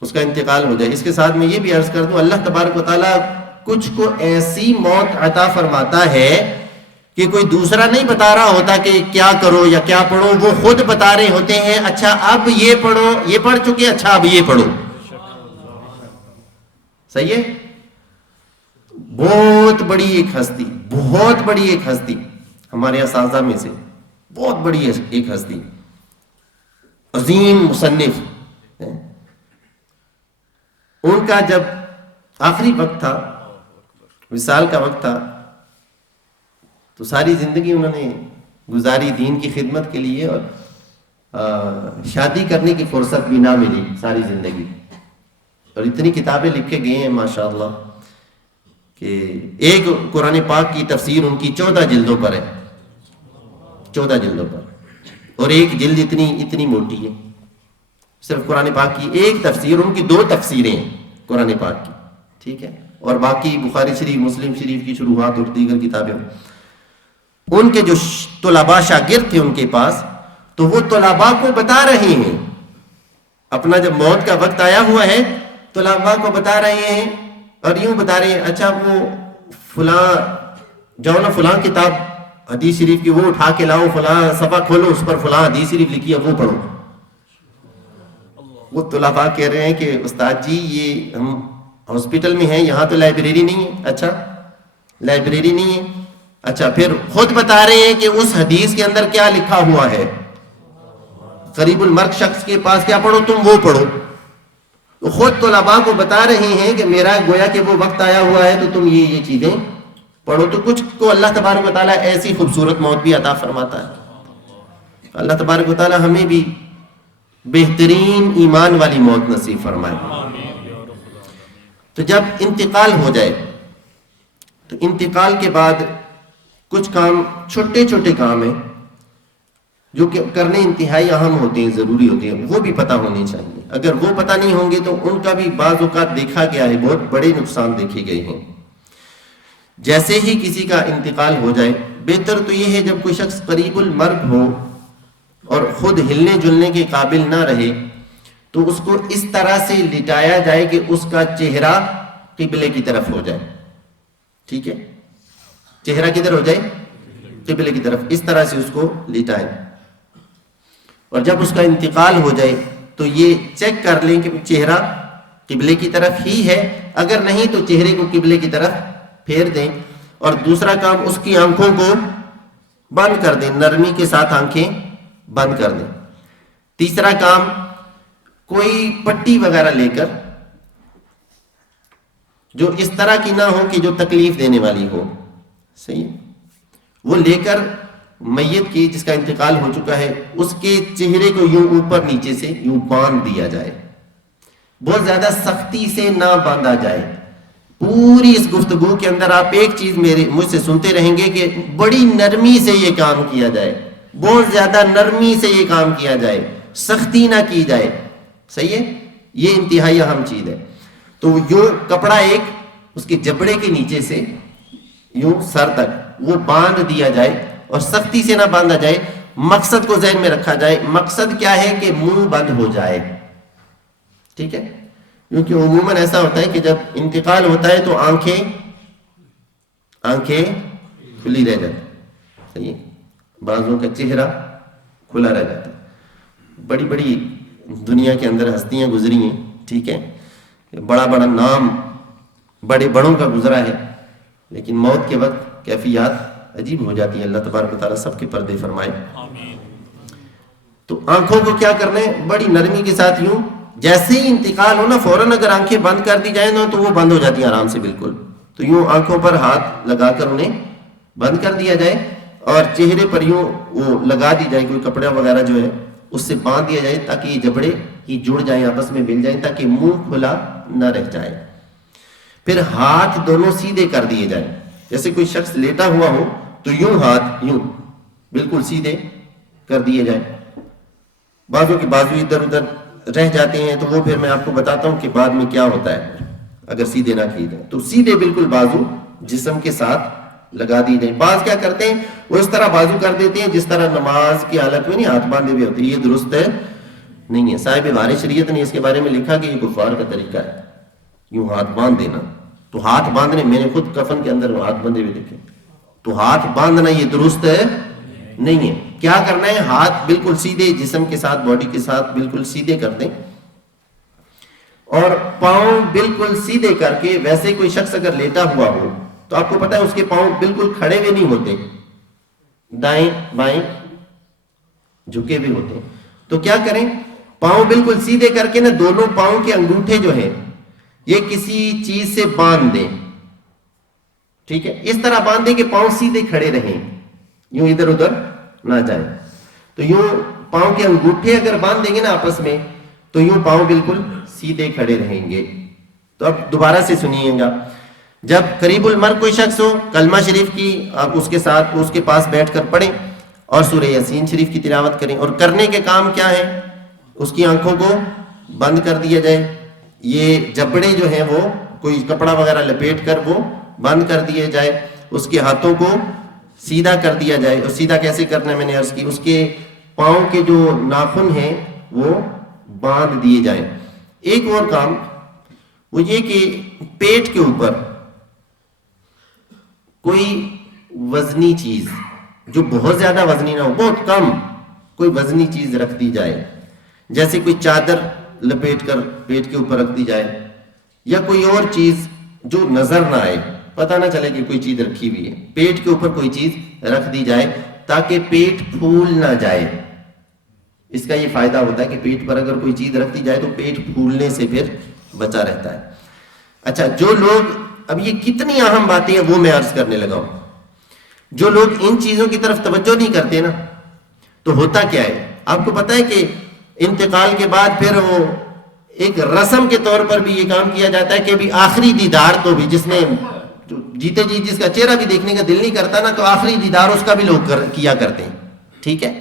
اس کا انتقال ہو جائے. اس کے ساتھ میں یہ بھی عرض کر دوں، اللہ تبارک و تعالیٰ کچھ کو ایسی موت عطا فرماتا ہے کہ کوئی دوسرا نہیں بتا رہا ہوتا کہ کیا کرو یا کیا پڑھو. وہ خود بتا رہے ہوتے ہیں، اچھا اب یہ پڑھو، یہ پڑھ چکے، اچھا اب یہ پڑھو. صحیح ہے؟ بہت بڑی ایک ہستی، بہت بڑی ایک ہستی ہمارے اساتذہ میں سے، بہت بڑی ایک ہستی، عظیم مصنف. ان کا جب آخری وقت تھا، وصال کا وقت تھا، تو ساری زندگی انہوں نے گزاری دین کی خدمت کے لیے، اور شادی کرنے کی فرصت بھی نہ ملی ساری زندگی. اور اتنی کتابیں لکھ کے گئے ہیں ماشاءاللہ کہ ایک قرآن پاک کی تفسیر ان کی 14 جلدوں پر ہے، 14 جلدوں پر. اور ایک جلد اتنی موٹی ہے. صرف قرآن پاک کی ایک تفسیر، ان کی 2 تفسیریں ہیں قرآن پاک کی. ٹھیک ہے؟ اور باقی بخاری شریف، مسلم شریف کی شروحات اور دیگر کتابیں. ان کے جو طلباء شاگرد تھے ان کے پاس، تو وہ طلباء کو بتا رہے ہیں، اپنا جب موت کا وقت آیا ہوا ہے، طلباء کو بتا رہے ہیں اور یوں بتا رہے ہیں، اچھا وہ فلاں جاؤ نا، فلاں کتاب حدیث شریف کی وہ اٹھا کے لاؤ، فلاں صفحہ کھولو، اس پر فلاں حدیث شریف لکھی ہے، وہ پڑھو. وہ طلباء کہہ رہے ہیں کہ استاد جی یہ ہم ہاسپٹل میں ہیں، یہاں تو لائبریری نہیں ہے. اچھا لائبریری نہیں ہے، اچھا پھر خود بتا رہے ہیں کہ اس حدیث کے اندر کیا لکھا ہوا ہے. قریب المرگ شخص کے پاس کیا پڑھو؟ تم وہ پڑھو. تو خود طلباء کو بتا رہے ہیں کہ میرا گویا کہ وہ وقت آیا ہوا ہے، تو تم یہ چیزیں پڑھو. تو کچھ کو اللہ تبارک و تعالیٰ ایسی خوبصورت موت بھی عطا فرماتا ہے. اللہ تبارک و تعالیٰ ہمیں بھی بہترین ایمان والی موت نصیب فرمائے. تو جب انتقال ہو جائے، تو انتقال کے بعد کچھ کام، چھوٹے چھوٹے کام ہیں جو کہ کرنے انتہائی اہم ہوتے ہیں، ضروری ہوتے ہیں، وہ بھی پتہ ہونے چاہیے. اگر وہ پتہ نہیں ہوں گے تو ان کا بھی بعض اوقات دیکھا گیا ہے، بہت بڑے نقصان دیکھے گئے ہیں. جیسے ہی کسی کا انتقال ہو جائے، بہتر تو یہ ہے جب کوئی شخص قریب المرگ ہو اور خود ہلنے جلنے کے قابل نہ رہے تو اس کو اس طرح سے لٹایا جائے کہ اس کا چہرہ قبلے کی طرف ہو جائے. ٹھیک ہے، چہرہ کدھر ہو جائے؟ قبلے کی طرف. اس طرح سے اس کو لٹائیں، اور جب اس کا انتقال ہو جائے تو یہ چیک کر لیں کہ چہرہ قبلے کی طرف ہی ہے، اگر نہیں تو چہرے کو قبلے کی طرف پھیر دیں. اور دوسرا کام، اس کی آنکھوں کو بند کر دیں، نرمی کے ساتھ آنکھیں بند کر دیں. تیسرا کام، کوئی پٹی وغیرہ لے کر جو اس طرح کی نہ ہو کہ جو تکلیف دینے والی ہو، صحیح، وہ لے کر میت کی جس کا انتقال ہو چکا ہے اس کے چہرے کو یوں اوپر نیچے سے یوں باندھ دیا جائے. بہت زیادہ سختی سے نہ باندھا جائے. پوری اس گفتگو کے اندر آپ ایک چیز مجھ سے سنتے رہیں گے کہ بڑی نرمی سے یہ کام کیا جائے، بہت زیادہ نرمی سے یہ کام کیا جائے، سختی نہ کی جائے. صحیح ہے، یہ انتہائی اہم چیز ہے. تو یوں کپڑا ایک اس کے جبڑے کے نیچے سے یوں سر تک وہ باندھ دیا جائے، اور سختی سے نہ باندھا جائے. مقصد کو ذہن میں رکھا جائے. مقصد کیا ہے کہ منہ بند ہو جائے. ٹھیک ہے، کیونکہ عموماً ایسا ہوتا ہے کہ جب انتقال ہوتا ہے تو آنکھیں کھلی رہ جاتی. صحیح ہے، بعضوں کا چہرہ کھلا رہ جاتا ہے. بڑی بڑی دنیا کے اندر ہستیاں گزری ہیں، ٹھیک ہے، بڑا بڑا نام بڑے بڑوں کا گزرا ہے، لیکن موت کے وقت کیفیات عجیب ہو جاتی ہیں. اللہ تبارک و تعالیٰ سب کے پردے فرمائے. تو آنکھوں کو کیا کرنا ہے؟ بڑی نرمی کے ساتھ یوں، جیسے ہی انتقال ہونا فوراً اگر آنکھیں بند کر دی جائیں نا تو وہ بند ہو جاتی ہیں آرام سے بالکل. تو یوں آنکھوں پر ہاتھ لگا کر انہیں بند کر دیا جائے، اور چہرے پر یوں وہ لگا دی جائے، کوئی کپڑا وغیرہ جو ہے اس سے باندھ دیا جائے تاکہ یہ جبڑے ہی جڑ جائیں، آپس میں مل جائیں، تاکہ منہ کھلا نہ رہ جائے. پھر ہاتھ دونوں سیدھے کر دیے جائیں. جیسے کوئی شخص لیٹا ہوا ہو تو یوں ہاتھ یوں بالکل سیدھے کر دیے جائیں. بازو کے بازو ادھر ادھر رہ جاتے ہیں تو وہ پھر میں آپ کو بتاتا ہوں کہ بعد میں کیا ہوتا ہے اگر سیدھے نہ کیے جائیں. تو سیدھے بالکل بازو جسم کے ساتھ لگا دی جائیں. بعض کیا کرتے ہیں، وہ اس طرح بازو کر دیتے ہیں جس طرح نماز کی حالت میں نہیں ہاتھ باندھے ہوئے ہوتے. یہ درست ہے نہیں ہے. صاحب بار شریعت نے اس کے بارے میں لکھا کہ یہ کفار کا طریقہ ہے یوں ہاتھ باندھ دینا. تو ہاتھ باندھنے، میں نے خود کفن کے اندر ہاتھ بندھے ہوئے دیکھے، تو ہاتھ باندھنا یہ درست ہے نہیں ہے. کیا کرنا ہے، ہاتھ بالکل سیدھے جسم کے ساتھ، باڈی کے ساتھ بالکل سیدھے کر دیں، اور پاؤں بالکل سیدھے کر کے، ویسے کوئی شخص اگر لیٹا ہوا ہو تو آپ کو پتا ہے اس کے پاؤں بالکل کھڑے ہوئے نہیں ہوتے، دائیں بائیں جھکے ہوئے ہوتے. تو کیا کریں، پاؤں بالکل سیدھے کر کے نا دونوں پاؤں کے انگوٹھے جو ہیں یہ کسی چیز سے باندھ دیں. ٹھیک ہے، اس طرح باندھ دیں کہ پاؤں سیدھے کھڑے رہیں، یوں ادھر ادھر نہ جائیں. تو یوں پاؤں کے انگوٹھے اگر باندھ دیں گے نا آپس میں تو یوں پاؤں بالکل سیدھے کھڑے رہیں گے. تو اب دوبارہ سے سنیے گا. جب قریب المرگ کوئی شخص ہو، کلمہ شریف کی آپ اس کے ساتھ اس کے پاس بیٹھ کر پڑھیں اور سورہ یاسین شریف کی تلاوت کریں. اور کرنے کے کام کیا ہے، اس کی آنکھوں کو بند کر دیا جائے. یہ جبڑے جو ہیں وہ کوئی کپڑا وغیرہ لپیٹ کر وہ بند کر دیے جائے. اس کے ہاتھوں کو سیدھا کر دیا جائے. اور سیدھا کیسے کرنا ہے میں نے عرض کی، اس کے پاؤں کے جو ناخن ہیں وہ باندھ دیے جائیں. ایک اور کام وہ یہ کہ پیٹ کے اوپر کوئی وزنی چیز، جو بہت زیادہ وزنی نہ ہو، بہت کم کوئی وزنی چیز رکھ دی جائے. جیسے کوئی چادر لپیٹ کر پیٹ کے اوپر رکھ دی جائے، یا کوئی اور چیز جو نظر نہ آئے، پتہ نہ چلے کہ کوئی چیز رکھی ہوئی ہے. پیٹ کے اوپر کوئی چیز رکھ دی جائے تاکہ پیٹ پھول نہ جائے. اس کا یہ فائدہ ہوتا ہے کہ پیٹ پر اگر کوئی چیز رکھ دی جائے تو پیٹ پھولنے سے پھر بچا رہتا ہے. اچھا، جو لوگ، اب یہ کتنی اہم باتیں ہیں وہ میں عرض کرنے لگا ہوں. جو لوگ ان چیزوں کی طرف توجہ نہیں کرتے نا، تو ہوتا کیا ہے آپ کو پتہ ہے کہ انتقال کے بعد پھر وہ ایک رسم کے طور پر بھی یہ کام کیا جاتا ہے کہ بھی آخری دیدار تو بھی، جس نے جیتے جی جس کا چہرہ بھی دیکھنے کا دل نہیں کرتا نا، تو آخری دیدار اس کا بھی لوگ کیا کرتے ہیں. ٹھیک ہے،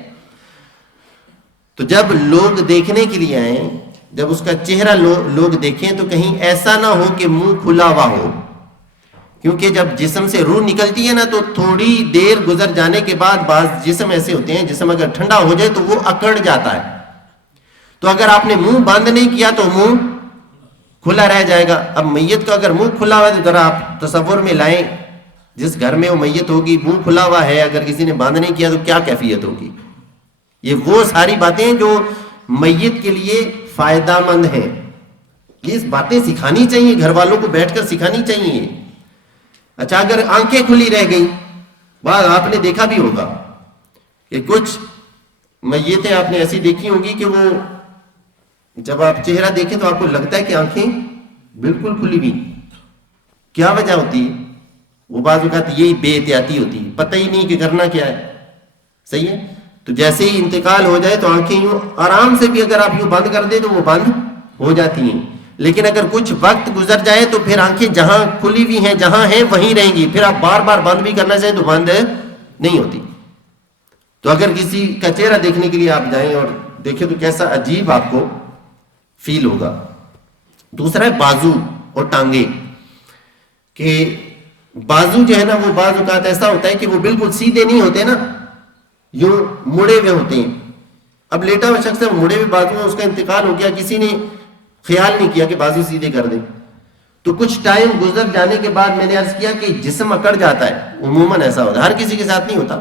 تو جب لوگ دیکھنے کے لیے آئیں، جب اس کا چہرہ لوگ دیکھیں تو کہیں ایسا نہ ہو کہ منہ کھلا ہوا ہو، کیونکہ جب جسم سے روح نکلتی ہے نا تو تھوڑی دیر گزر جانے کے بعد بعض جسم ایسے ہوتے ہیں، جسم اگر ٹھنڈا ہو جائے تو وہ اکڑ جاتا ہے، تو اگر آپ نے منہ بند نہیں کیا تو منہ کھلا رہ جائے گا. اب میت کا اگر منہ کھلا ہوا ہے تو ذرا آپ تصور میں لائیں، جس گھر میں وہ میت ہوگی منہ کھلا ہوا ہے، اگر کسی نے بند نہیں کیا تو کیا کیفیت ہوگی. یہ وہ ساری باتیں جو میت کے لیے فائدہ مند ہیں، یہ باتیں سکھانی چاہیے، گھر والوں کو بیٹھ کر سکھانی چاہیے. اچھا اگر آنکھیں کھلی رہ گئی، بعد آپ نے دیکھا بھی ہوگا کہ کچھ میتیں آپ نے ایسی دیکھی ہوگی کہ وہ جب آپ چہرہ دیکھیں تو آپ کو لگتا ہے کہ آنکھیں بالکل کھلی ہوئی. کیا وجہ ہوتی ہے؟ وہ بعض اوقات یہی بے احتیاطی ہوتی ہے، پتہ ہی نہیں کہ کرنا کیا ہے. صحیح ہے. تو جیسے ہی انتقال ہو جائے تو آنکھیں یوں آرام سے بھی اگر آپ یوں بند کر دیں تو وہ بند ہو جاتی ہیں، لیکن اگر کچھ وقت گزر جائے تو پھر آنکھیں جہاں کھلی ہوئی ہیں، جہاں ہیں وہیں رہیں گی، پھر آپ بار بار بند بھی کرنا چاہیں تو بند نہیں ہوتی. تو اگر کسی کا چہرہ دیکھنے کے لیے آپ جائیں اور دیکھیں تو کیسا عجیب آپ کو فیل ہوگا. دوسرا ہے بازو اور ٹانگیں، کہ بازو جو ہے نا وہ بعض اوقات ایسا ہوتا ہے کہ وہ بالکل سیدھے نہیں ہوتے نا، یوں مڑے ہوئے ہوتے ہیں. اب لیٹا ہوا شخص ہے، مڑے ہوئے بازو میں اس کا انتقال ہو گیا، کسی نے خیال نہیں کیا کہ بازو سیدھے کر دیں، تو کچھ ٹائم گزر جانے کے بعد میں نے عرض کیا کہ جسم اکڑ جاتا ہے. عموماً ایسا ہوتا ہے، ہر کسی کے ساتھ نہیں ہوتا،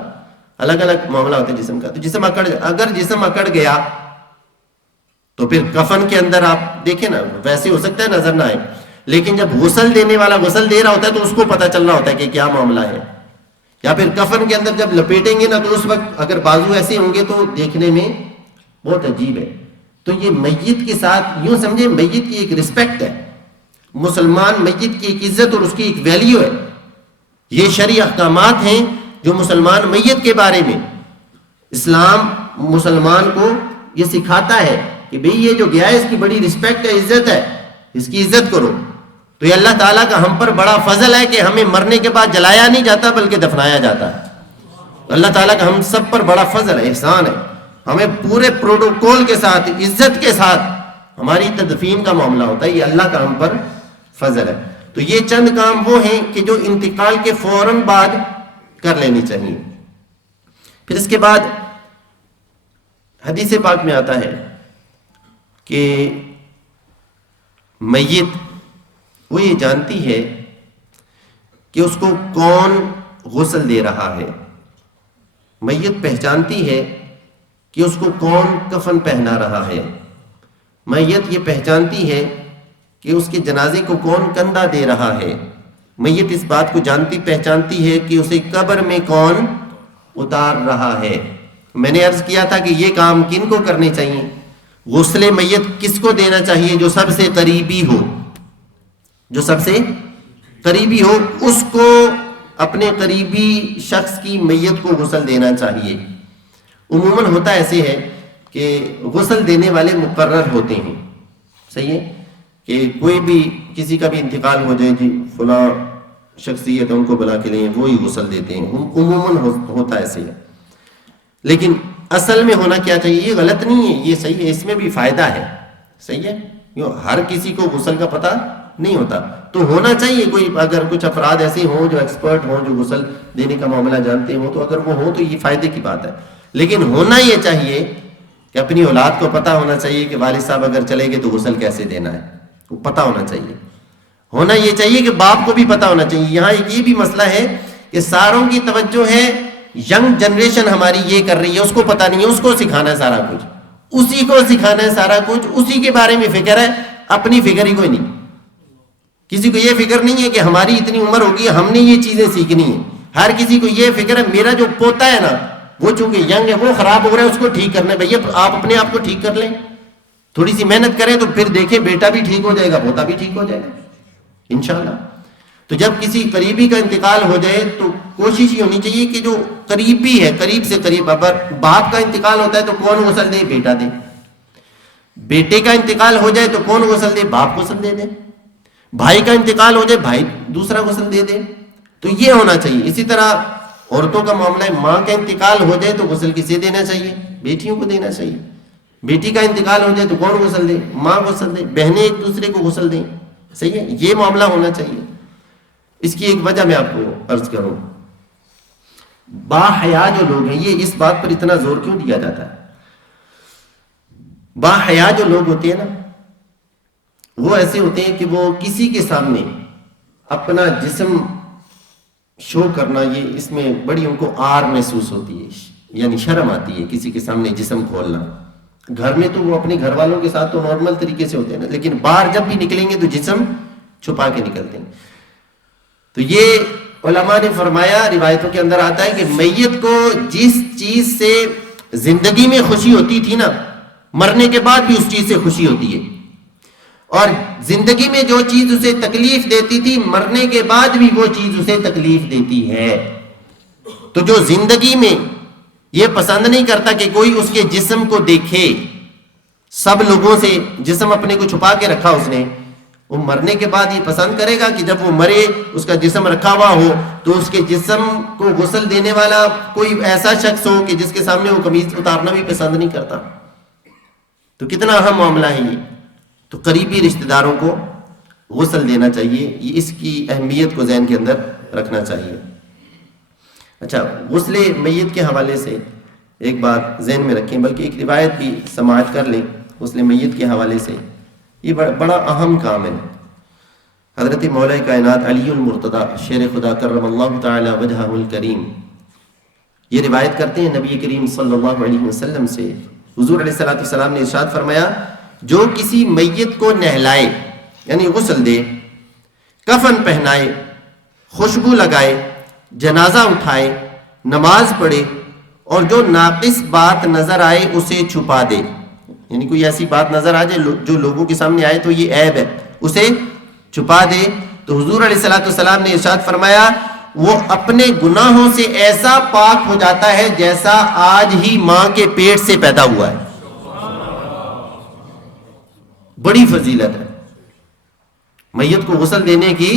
الگ الگ معاملہ ہوتا ہے جسم کا. تو جسم اگر جسم اکڑ گیا تو پھر کفن کے اندر آپ دیکھیں نا، ویسے ہو سکتا ہے نظر نہ آئے، لیکن جب غسل دینے والا غسل دے رہا ہوتا ہے تو اس کو پتہ چلنا ہوتا ہے کہ کیا معاملہ ہے. یا پھر کفن کے اندر جب لپیٹیں گے نا تو اس وقت اگر بازو ایسے ہوں گے تو دیکھنے میں بہت عجیب ہے. تو یہ میت کے ساتھ یوں سمجھے میت کی ایک رسپیکٹ ہے، مسلمان میت کی ایک عزت اور اس کی ایک ویلیو ہے. یہ شرعی احکامات ہیں جو مسلمان میت کے بارے میں اسلام مسلمان کو یہ سکھاتا ہے کہ بھئی یہ جو گیا ہے اس کی بڑی رسپیکٹ ہے، عزت ہے، اس کی عزت کرو. تو یہ اللہ تعالیٰ کا ہم پر بڑا فضل ہے کہ ہمیں مرنے کے بعد جلایا نہیں جاتا بلکہ دفنایا جاتا ہے. اللہ تعالیٰ کا ہم سب پر بڑا فضل ہے، احسان ہے. ہمیں پورے پروٹوکول کے ساتھ، عزت کے ساتھ ہماری تدفین کا معاملہ ہوتا ہے. یہ اللہ کا ہم پر فضل ہے. تو یہ چند کام وہ ہیں کہ جو انتقال کے فوراً بعد کر لینی چاہیے. پھر اس کے بعد حدیث پاک میں آتا ہے کہ میت وہ یہ جانتی ہے کہ اس کو کون غسل دے رہا ہے. میت پہچانتی ہے کہ اس کو کون کفن پہنا رہا ہے. میت یہ پہچانتی ہے کہ اس کے جنازے کو کون کندھا دے رہا ہے. میت اس بات کو جانتی پہچانتی ہے کہ اسے قبر میں کون اتار رہا ہے. میں نے عرض کیا تھا کہ یہ کام کن کو کرنے چاہیے؟ غسل میت کس کو دینا چاہیے؟ جو سب سے قریبی ہو، جو سب سے قریبی ہو اس کو اپنے قریبی شخص کی میت کو غسل دینا چاہیے. عموماً ہوتا ایسے ہے کہ غسل دینے والے مقرر ہوتے ہیں. صحیح ہے کہ کوئی بھی کسی کا بھی انتقال ہو جائے، جی فلاں شخصیت ان کو بلا کے لیں، وہی غسل دیتے ہیں. عموماً ہوتا ایسے ہے، لیکن اصل میں ہونا کیا چاہیے؟ یہ غلط نہیں ہے، یہ صحیح ہے، اس میں بھی فائدہ ہے. صحیح ہے، ہر کسی کو غسل کا پتہ نہیں ہوتا، تو ہونا چاہیے. کوئی اگر کچھ افراد ایسے ہوں جو ایکسپرٹ ہوں، جو غسل دینے کا معاملہ جانتے ہوں، تو اگر وہ ہوں تو یہ فائدے کی بات ہے. لیکن ہونا یہ چاہیے کہ اپنی اولاد کو پتہ ہونا چاہیے کہ والد صاحب اگر چلے گئے تو غسل کیسے دینا ہے، وہ پتہ ہونا چاہیے. ہونا یہ چاہیے کہ باپ کو بھی پتہ ہونا چاہیے. یہاں ایک یہ بھی مسئلہ ہے کہ ساروں کی توجہ ہے، ینگ جنریشن ہماری یہ کر رہی ہے، اس کو پتہ نہیں ہے، اس کو سکھانا ہے سارا کچھ، اسی کو سکھانا ہے سارا کچھ، اسی کے بارے میں فکر ہے، اپنی فکر ہی کوئی نہیں. کسی کو یہ فکر نہیں ہے کہ ہماری اتنی عمر ہوگی ہم نے یہ چیزیں سیکھنی ہیں. ہر کسی کو یہ فکر ہے میرا جو پوتا ہے نا وہ چونکہ ینگ ہے، وہ خراب ہو رہا ہے، اس کو ٹھیک کرنا ہے. بھیا آپ اپنے آپ کو ٹھیک کر لیں، تھوڑی سی محنت کریں تو پھر دیکھیں بیٹا بھی ٹھیک ہو جائے گا، پوتا بھی ٹھیک ہو جائے گا انشاءاللہ. تو جب کسی قریبی کا انتقال ہو جائے تو کوشش یہ ہونی چاہیے کہ جو قریبی ہے، قریب سے قریب، اگر باپ کا انتقال ہوتا ہے تو کون غسل دے؟ بیٹا دے. بیٹے کا انتقال ہو جائے تو کون غسل دے؟ باپ غسل دے دے. بھائی کا انتقال ہو جائے بھائی دوسرا غسل دے دے. تو یہ ہونا چاہیے. اسی طرح عورتوں کا معاملہ ہے، ماں کا انتقال ہو جائے تو غسل کسے دینا چاہیے؟ بیٹیوں کو دینا چاہیے. بیٹی کا انتقال ہو جائے تو کون غسل دے؟ ماں غسل دے. بہنیں ایک دوسرے کو غسل دیں. صحیح ہے، یہ معاملہ ہونا چاہیے. اس کی ایک وجہ میں آپ کو عرض کروں. با حیا جو لوگ ہیں، یہ اس بات پر اتنا زور کیوں دیا جاتا ہے؟ با حیا جو لوگ ہوتے ہیں نا، وہ ایسے ہوتے ہیں کہ وہ کسی کے سامنے اپنا جسم شو کرنا، یہ اس میں بڑی ان کو آر محسوس ہوتی ہے، یعنی شرم آتی ہے کسی کے سامنے جسم کھولنا. گھر میں تو وہ اپنے گھر والوں کے ساتھ تو نارمل طریقے سے ہوتے ہیں نا، لیکن باہر جب بھی نکلیں گے تو جسم چھپا کے نکلتے ہیں. تو یہ علماء نے فرمایا، روایتوں کے اندر آتا ہے کہ میت کو جس چیز سے زندگی میں خوشی ہوتی تھی نا، مرنے کے بعد بھی اس چیز سے خوشی ہوتی ہے، اور زندگی میں جو چیز اسے تکلیف دیتی تھی، مرنے کے بعد بھی وہ چیز اسے تکلیف دیتی ہے. تو جو زندگی میں یہ پسند نہیں کرتا کہ کوئی اس کے جسم کو دیکھے، سب لوگوں سے جسم اپنے کو چھپا کے رکھا اس نے، وہ مرنے کے بعد یہ پسند کرے گا کہ جب وہ مرے، اس کا جسم رکھا ہوا ہو، تو اس کے جسم کو غسل دینے والا کوئی ایسا شخص ہو کہ جس کے سامنے وہ قمیض اتارنا بھی پسند نہیں کرتا. تو کتنا اہم معاملہ ہے یہ. تو قریبی رشتہ داروں کو غسل دینا چاہیے، یہ اس کی اہمیت کو ذہن کے اندر رکھنا چاہیے. اچھا، غسل میت کے حوالے سے ایک بات ذہن میں رکھیں، بلکہ ایک روایت بھی سماعت کر لیں غسل میت کے حوالے سے. یہ بڑا اہم کام ہے. حضرت مولا کائنات علی المرتضیٰ شیر خدا کرم اللہ تعالی وجہہ الکریم یہ روایت کرتے ہیں نبی کریم صلی اللہ علیہ وسلم سے. حضور علیہ الصلوۃ والسلام نے ارشاد فرمایا، جو کسی میت کو نہلائے یعنی غسل دے، کفن پہنائے، خوشبو لگائے، جنازہ اٹھائے، نماز پڑھے، اور جو ناقص بات نظر آئے اسے چھپا دے، یعنی کوئی ایسی بات نظر آ جائے جو لوگوں کے سامنے آئے تو یہ عیب ہے، اسے چھپا دے، تو حضور علیہ الصلوۃ والسلام نے ارشاد فرمایا وہ اپنے گناہوں سے ایسا پاک ہو جاتا ہے جیسا آج ہی ماں کے پیٹ سے پیدا ہوا ہے. بڑی فضیلت ہے، میت کو غسل دینے کی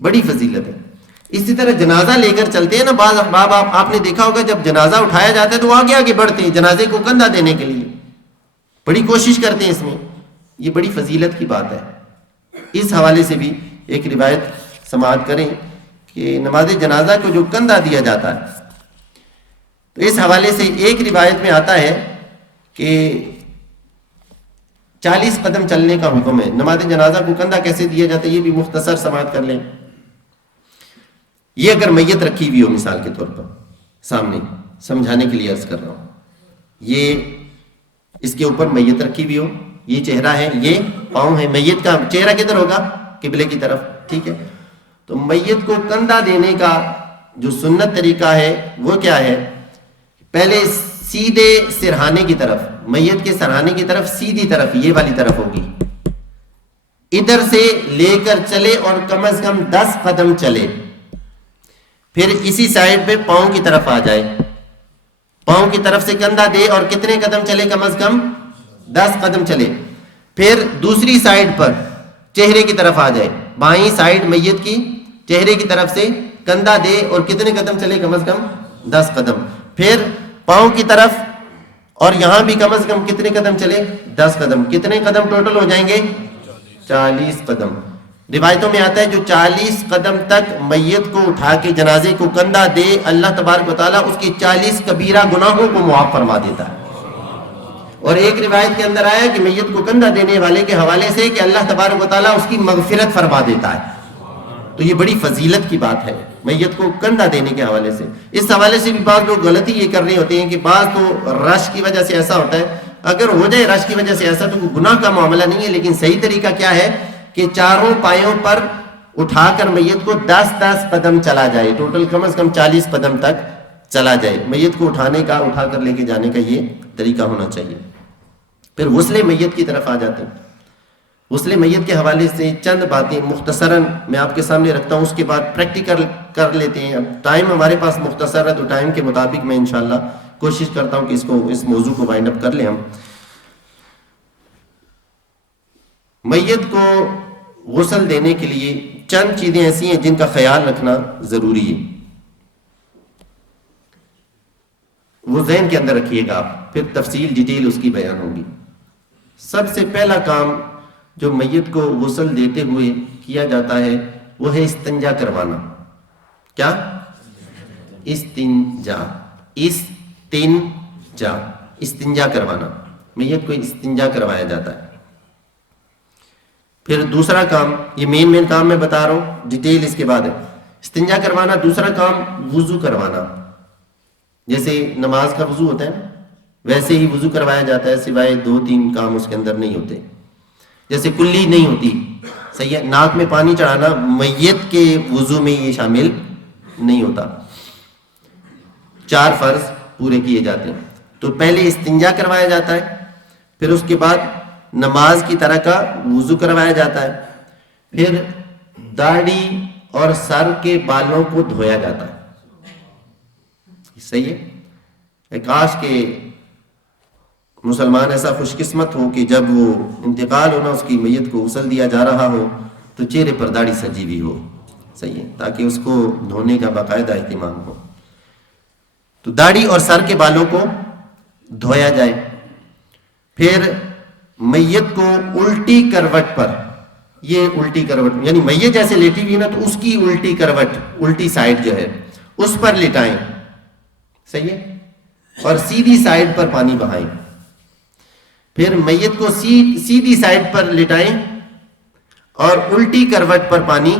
بڑی فضیلت ہے. اسی طرح جنازہ لے کر چلتے ہیں نا، بعض احباب آپ نے دیکھا ہوگا جب جنازہ اٹھایا جاتا ہے تو آگے آگے بڑھتے ہیں جنازے کو کندھا دینے کے لیے، بڑی کوشش کرتے ہیں اس میں. یہ بڑی فضیلت کی بات ہے. اس حوالے سے بھی ایک روایت سماعت کریں کہ نماز جنازہ کو جو کندھا دیا جاتا ہے، تو اس حوالے سے ایک روایت میں آتا ہے کہ 40 قدم چلنے کا حکم ہے. نماز جنازہ کو کندھا کیسے دیا جاتا ہے یہ بھی مختصر سماعت کر لیں. یہ اگر میت رکھی ہوئی ہو مثال کے طور پر سامنے، سمجھانے کے لیے عرض کر رہا ہوں، یہ اس کے اوپر میت رکھی ہوئی ہو، یہ چہرہ ہے، یہ پاؤں ہے، میت کا چہرہ کدھر ہوگا؟ قبلے کی طرف، ٹھیک ہے. تو میت کو کندھا دینے کا جو سنت طریقہ ہے وہ کیا ہے؟ پہلے سیدھے سرہانے کی طرف، میت کے سرہانے کی طرف سیدھی طرف، یہ والی طرف ہوگی، ادھر سے لے کر چلے اور کم از کم 10 قدم چلے، پھر اسی سائڈ پہ پاؤں کی طرف آ جائے، پاؤں کی طرف سے کندھا دے اور کتنے قدم چلے؟ کم از کم 10 قدم چلے. پھر دوسری سائڈ پر چہرے کی طرف آ جائے، بائیں سائڈ میت کی چہرے کی طرف سے کندھا دے اور کتنے قدم چلے؟ کم از کم 10 قدم. پھر پاؤں کی طرف اور یہاں بھی کم از کم کتنے قدم چلے؟ 10 قدم. کتنے قدم ٹوٹل ہو جائیں گے؟ 40 قدم. روایتوں میں آتا ہے جو 40 قدم تک میت کو اٹھا کے جنازے کو کندھا دے، اللہ تبارک و تعالیٰ اس کی 40 کبیرہ گناہوں کو معاف فرما دیتا ہے. اور ایک روایت کے اندر آیا کہ میت کو کندھا دینے والے کے حوالے سے کہ اللہ تبارک و تعالیٰ اس کی مغفرت فرما دیتا ہے. تو یہ بڑی فضیلت کی بات ہے میت کو کندھا دینے کے حوالے سے. اس حوالے سے بھی بعض لوگ غلطی یہ کر رہے ہوتے ہیں کہ بعض تو رش کی وجہ سے ایسا ہوتا ہے. اگر ہو جائے رش کی وجہ سے ایسا تو کوئی گناہ کا معاملہ نہیں ہے، لیکن صحیح طریقہ کیا ہے کہ چاروں پایوں پر اٹھا کر میت کو 10-10 قدم چلا جائے، ٹوٹل کم از کم 40 قدم تک چلا جائے. میت کو اٹھانے کا، اٹھا کر لے کے جانے کا یہ طریقہ ہونا چاہیے. پھر غسل میت کی طرف آ جاتے ہیں. غسل میت کے حوالے سے چند باتیں مختصراً میں آپ کے سامنے رکھتا ہوں، اس کے بعد پریکٹیکل کر لیتے ہیں. اب ٹائم ہمارے پاس مختصر ہے تو ٹائم کے مطابق میں انشاءاللہ کوشش کرتا ہوں کہ اس موضوع کو وائنڈ اپ کر لیں. ہم میت کو غسل دینے کے لیے چند چیزیں ایسی ہیں جن کا خیال رکھنا ضروری ہے، وہ ذہن کے اندر رکھیے گا آپ، پھر تفصیل ڈیٹیل اس کی بیان ہوگی. سب سے پہلا کام جو میت کو غسل دیتے ہوئے کیا جاتا ہے وہ ہے استنجا کروانا. کیا؟ استنجا. استنجا کروانا. میت کو استنجا کروایا جاتا ہے. پھر دوسرا کام، یہ مین کام میں بتا رہا ہوں، ڈیٹیل اس کے بعد ہے. استنجا کروانا. دوسرا کام وضو کروانا. جیسے نماز کا وضو ہوتا ہے نا، ویسے ہی وضو کروایا جاتا ہے، سوائے 2-3 کام اس کے اندر نہیں ہوتے. جیسے کلی نہیں ہوتی، صحیح ہے، ناک میں پانی چڑھانا میت کے وضو میں یہ شامل نہیں ہوتا. 4 فرض پورے کیے جاتے ہیں. تو پہلے استنجا کروایا جاتا ہے، پھر اس کے بعد نماز کی طرح کا وضو کروایا جاتا ہے، پھر داڑھی اور سر کے بالوں کو دھویا جاتا ہے. صحیح ہے. کاش کہ مسلمان ایسا خوش قسمت ہو کہ جب وہ انتقال ہونا اس کی میت کو غسل دیا جا رہا ہو تو چہرے پر داڑھی سجی ہوئی ہو. صحیح ہے، تاکہ اس کو دھونے کا باقاعدہ اہتمام ہو. تو داڑھی اور سر کے بالوں کو دھویا جائے. پھر میت کو الٹی کروٹ پر، یہ الٹی کروٹ یعنی میت جیسے لیٹی ہوئی نا، تو اس کی الٹی کروٹ، الٹی سائڈ جو ہے اس پر لٹائیں. صحیح ہے، اور سیدھی سائڈ پر پانی بہائیں. پھر میت کو سیدھی سائڈ پر لٹائیں اور الٹی کروٹ پر پانی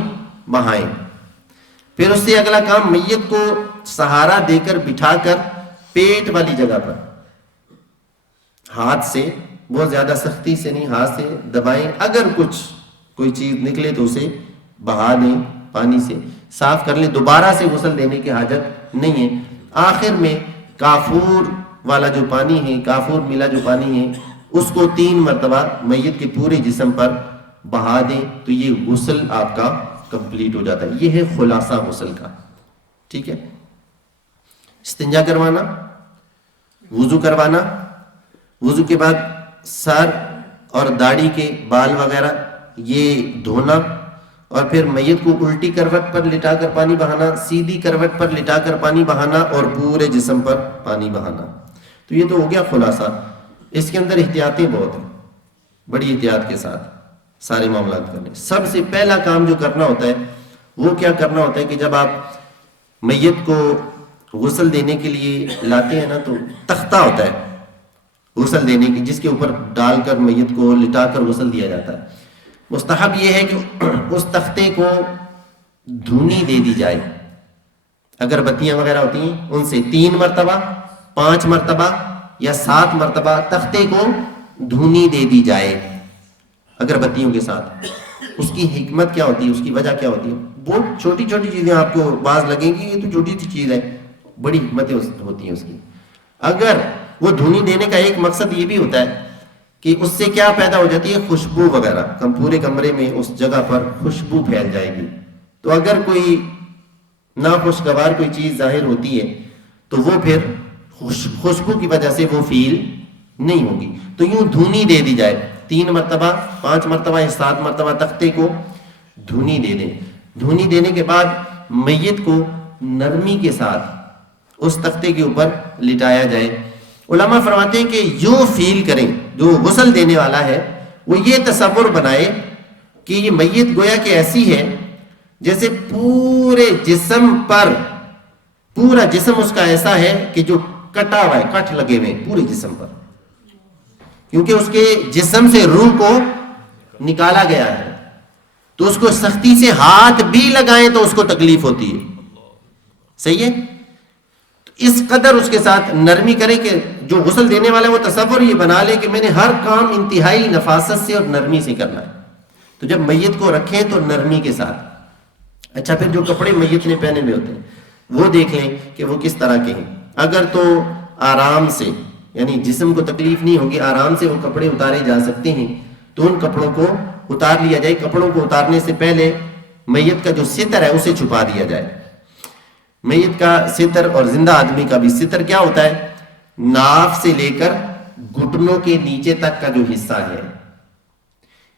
بہائیں. پھر اس سے اگلا کام، میت کو سہارا دے کر بٹھا کر پیٹ والی جگہ پر ہاتھ سے، بہت زیادہ سختی سے نہیں، ہاتھ سے دبائیں. اگر کوئی چیز نکلے تو اسے بہا دیں، پانی سے صاف کر لیں. دوبارہ سے غسل دینے کی حاجت نہیں ہے. آخر میں کافور والا جو پانی ہے، کافور ملا جو پانی ہے، اس کو 3 مرتبہ میت کے پورے جسم پر بہا دیں. تو یہ غسل آپ کا کمپلیٹ ہو جاتا ہے. یہ ہے خلاصہ غسل کا. ٹھیک ہے، استنجا کروانا، وضو کروانا، وضو کے بعد سر اور داڑھی کے بال وغیرہ یہ دھونا، اور پھر میت کو الٹی کروٹ پر لٹا کر پانی بہانا، سیدھی کروٹ پر لٹا کر پانی بہانا، اور پورے جسم پر پانی بہانا. تو یہ تو ہو گیا خلاصہ. اس کے اندر احتیاطیں بہت ہیں، بڑی احتیاط کے ساتھ سارے معاملات کرنے. سب سے پہلا کام جو کرنا ہوتا ہے وہ کیا کرنا ہوتا ہے کہ جب آپ میت کو غسل دینے کے لیے لاتے ہیں نا، تو تختہ ہوتا ہے غسل دینے کی، جس کے اوپر ڈال کر میت کو لٹا کر غسل دیا جاتا ہے. مستحب یہ ہے کہ اس تختے کو دھونی دے دی جائے. اگر بتیاں وغیرہ ہوتی ہیں ان سے 3 مرتبہ، 5 مرتبہ یا 7 مرتبہ تختے کو دھونی دے دی جائے اگر بتیوں کے ساتھ. اس کی حکمت کیا ہوتی ہے، اس کی وجہ کیا ہوتی ہے؟ بہت چھوٹی چھوٹی چیزیں آپ کو بعض لگیں گی یہ تو چھوٹی سی چیز ہے، بڑی حکمتیں ہوتی ہیں اس کی. اگر وہ دھونی دینے کا ایک مقصد یہ بھی ہوتا ہے کہ اس سے کیا پیدا ہو جاتی ہے، خوشبو وغیرہ، پورے کمرے میں اس جگہ پر خوشبو پھیل جائے گی. تو اگر کوئی ناخوشگوار کوئی چیز ظاہر ہوتی ہے تو وہ پھر خوشبو کی وجہ سے وہ فیل نہیں ہوگی. تو یوں دھونی دے دی جائے 3 مرتبہ، 5 مرتبہ یا 7 مرتبہ تختے کو دھونی دے دیں. دھونی دینے کے بعد میت کو نرمی کے ساتھ اس تختے کے اوپر لٹایا جائے. علماء فرماتے ہیں کہ یوں فیل کریں، جو غسل دینے والا ہے وہ یہ تصور بنائے کہ یہ میت گویا کہ ایسی ہے جیسے پورے جسم پر، پورا جسم اس کا ایسا ہے کہ جو کٹا ہوا ہے، کٹ لگے ہوئے پورے جسم پر، کیونکہ اس کے جسم سے روح کو نکالا گیا ہے. تو اس کو سختی سے ہاتھ بھی لگائیں تو اس کو تکلیف ہوتی ہے. صحیح ہے، اس قدر اس کے ساتھ نرمی کریں کہ جو غسل دینے والا ہے وہ تصور یہ بنا لے کہ میں نے ہر کام انتہائی نفاست سے اور نرمی سے کرنا ہے. تو جب میت کو رکھیں تو نرمی کے ساتھ. اچھا، پھر جو کپڑے میت نے پہنے ہوئے ہوتے ہیں وہ دیکھ لیں کہ وہ کس طرح کے ہیں. اگر تو آرام سے، یعنی جسم کو تکلیف نہیں ہوگی، آرام سے وہ کپڑے اتارے جا سکتے ہیں تو ان کپڑوں کو اتار لیا جائے. کپڑوں کو اتارنے سے پہلے میت کا جو ستر ہے اسے چھپا دیا جائے. میت کا ستر اور زندہ آدمی کا بھی ستر کیا ہوتا ہے؟ ناف سے لے کر گھٹنوں کے نیچے تک کا جو حصہ ہے